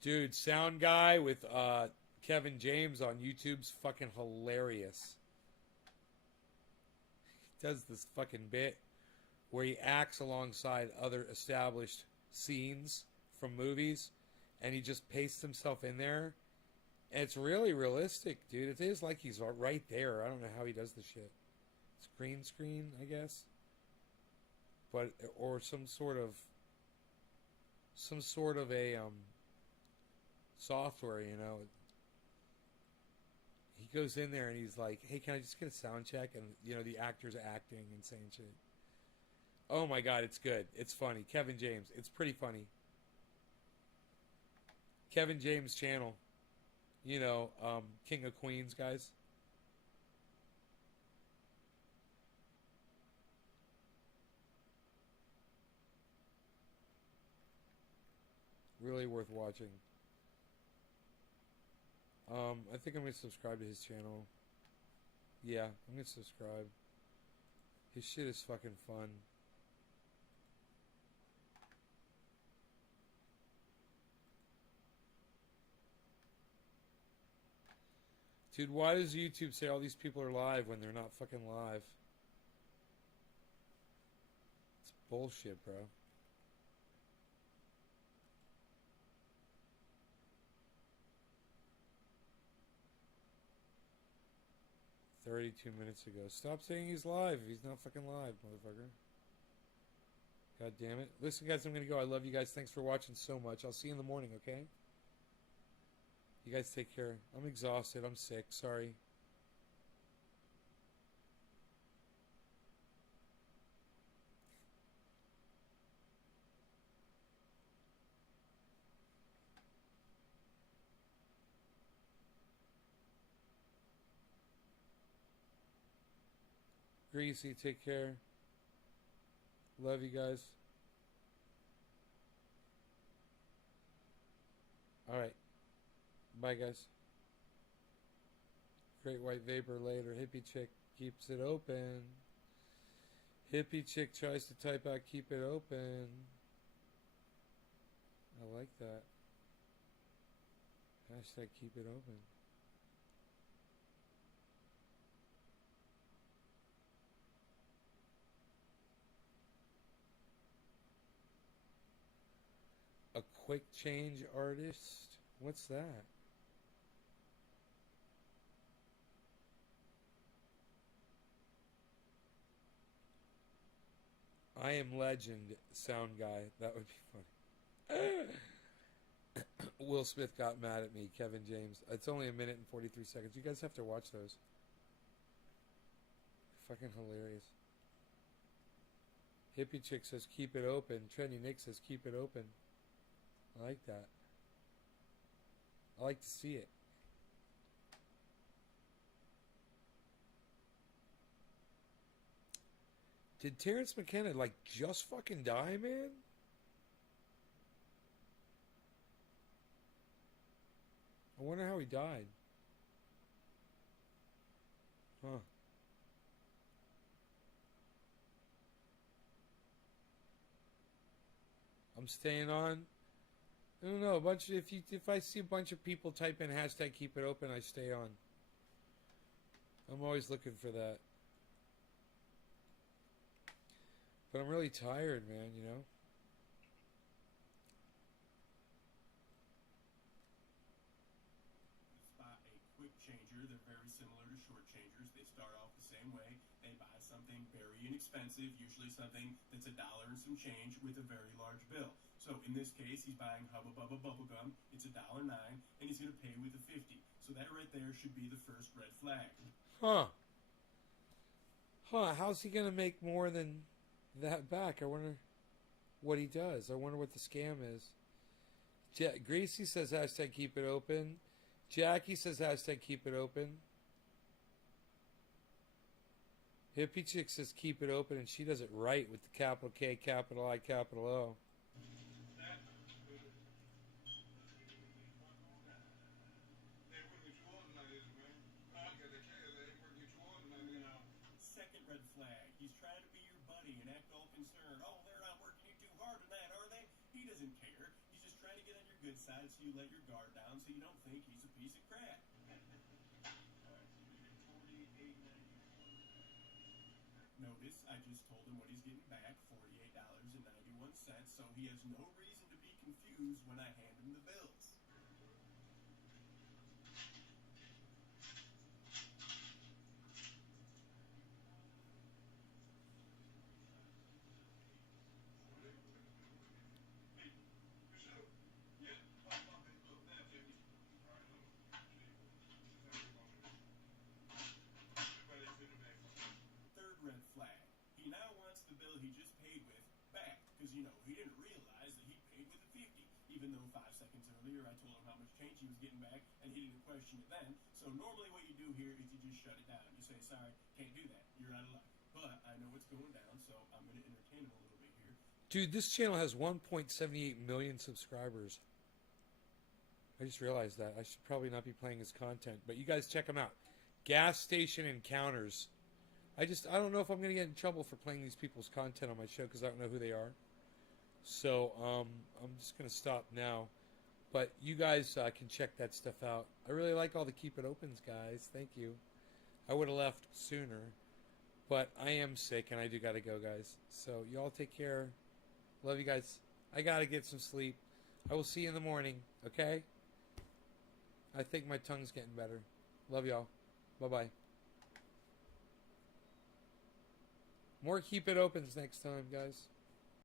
Dude, Sound Guy with Kevin James on YouTube's fucking hilarious. He does this fucking bit where he acts alongside other established scenes from movies, and he just pastes himself in there. And it's really realistic, dude. It is like he's right there. I don't know how he does the shit. It's green screen, I guess. But, or some sort of a, software, you know. He goes in there and he's like, hey, can I just get a sound check? And, you know, the actor's acting and saying shit. Oh my god, it's good. It's funny. Kevin James. It's pretty funny. Kevin James channel. You know, King of Queens, guys. Really worth watching. I think I'm going to subscribe to his channel. Yeah, I'm going to subscribe. His shit is fucking fun. Dude, why does YouTube say all these people are live when they're not fucking live? It's bullshit, bro. "32 minutes ago." Stop saying he's live. He's not fucking live, motherfucker. God damn it. Listen, guys, I'm going to go. I love you guys. Thanks for watching so much. I'll see you in the morning, okay? You guys take care. I'm exhausted. I'm sick. Sorry. Greasy, take care. Love you guys. Alright. Bye, guys. Great White Vapor later. Hippie Chick keeps it open. Hippie Chick tries to type out keep it open. I like that. Hashtag keep it open. A quick change artist? What's that? I am legend, sound guy. That would be funny. Will Smith got mad at me, Kevin James. It's only 1 minute and 43 seconds. You guys have to watch those. Fucking hilarious. Hippie Chick says keep it open. Trendy Nick says keep it open. I like that. I like to see it. Did Terrence McKenna like just fucking die, man? I wonder how he died. Huh. I'm staying on. I don't know. If I see a bunch of people type in hashtag keep it open, I stay on. I'm always looking for that. But I'm really tired, man, you know? Spot a quick changer. They're very similar to short changers. They start off the same way. They buy something very inexpensive, usually something that's $1 and some change with a very large bill. So in this case, he's buying Hubba Bubba bubblegum. It's $1.09, and he's going to pay with a 50. So that right there should be the first red flag. Huh. How's he going to make more than that back? I wonder what he does. I wonder what the scam is. Gracie says hashtag keep it open. Jackie says hashtag keep it open. Hippie Chick says keep it open, and she does it right with the capital K, capital I, capital O. good side so you let your guard down so you don't think he's a piece of crap. Notice I just told him what he's getting back, $48.91, so he has no reason to be confused when I hand him the bills. Third red flag. He now wants the bill he just paid with back, because, he didn't realize that he paid with a 50, even though 5 seconds earlier I told him how much change he was getting back, and he didn't question it then. So normally what you do here is you just shut it down. You say, sorry, can't do that. You're out of luck. But I know what's going down, so I'm going to entertain him a little bit here. Dude, this channel has 1.78 million subscribers. I just realized that. I should probably not be playing his content, but you guys check him out. Gas Station Encounters. I don't know if I'm going to get in trouble for playing these people's content on my show because I don't know who they are. So, I'm just going to stop now. But you guys can check that stuff out. I really like all the Keep It Opens, guys. Thank you. I would have left sooner. But I am sick and I do got to go, guys. So, y'all take care. Love you guys. I got to get some sleep. I will see you in the morning, okay? I think my tongue's getting better. Love y'all. Bye-bye. More Keep It Opens next time, guys.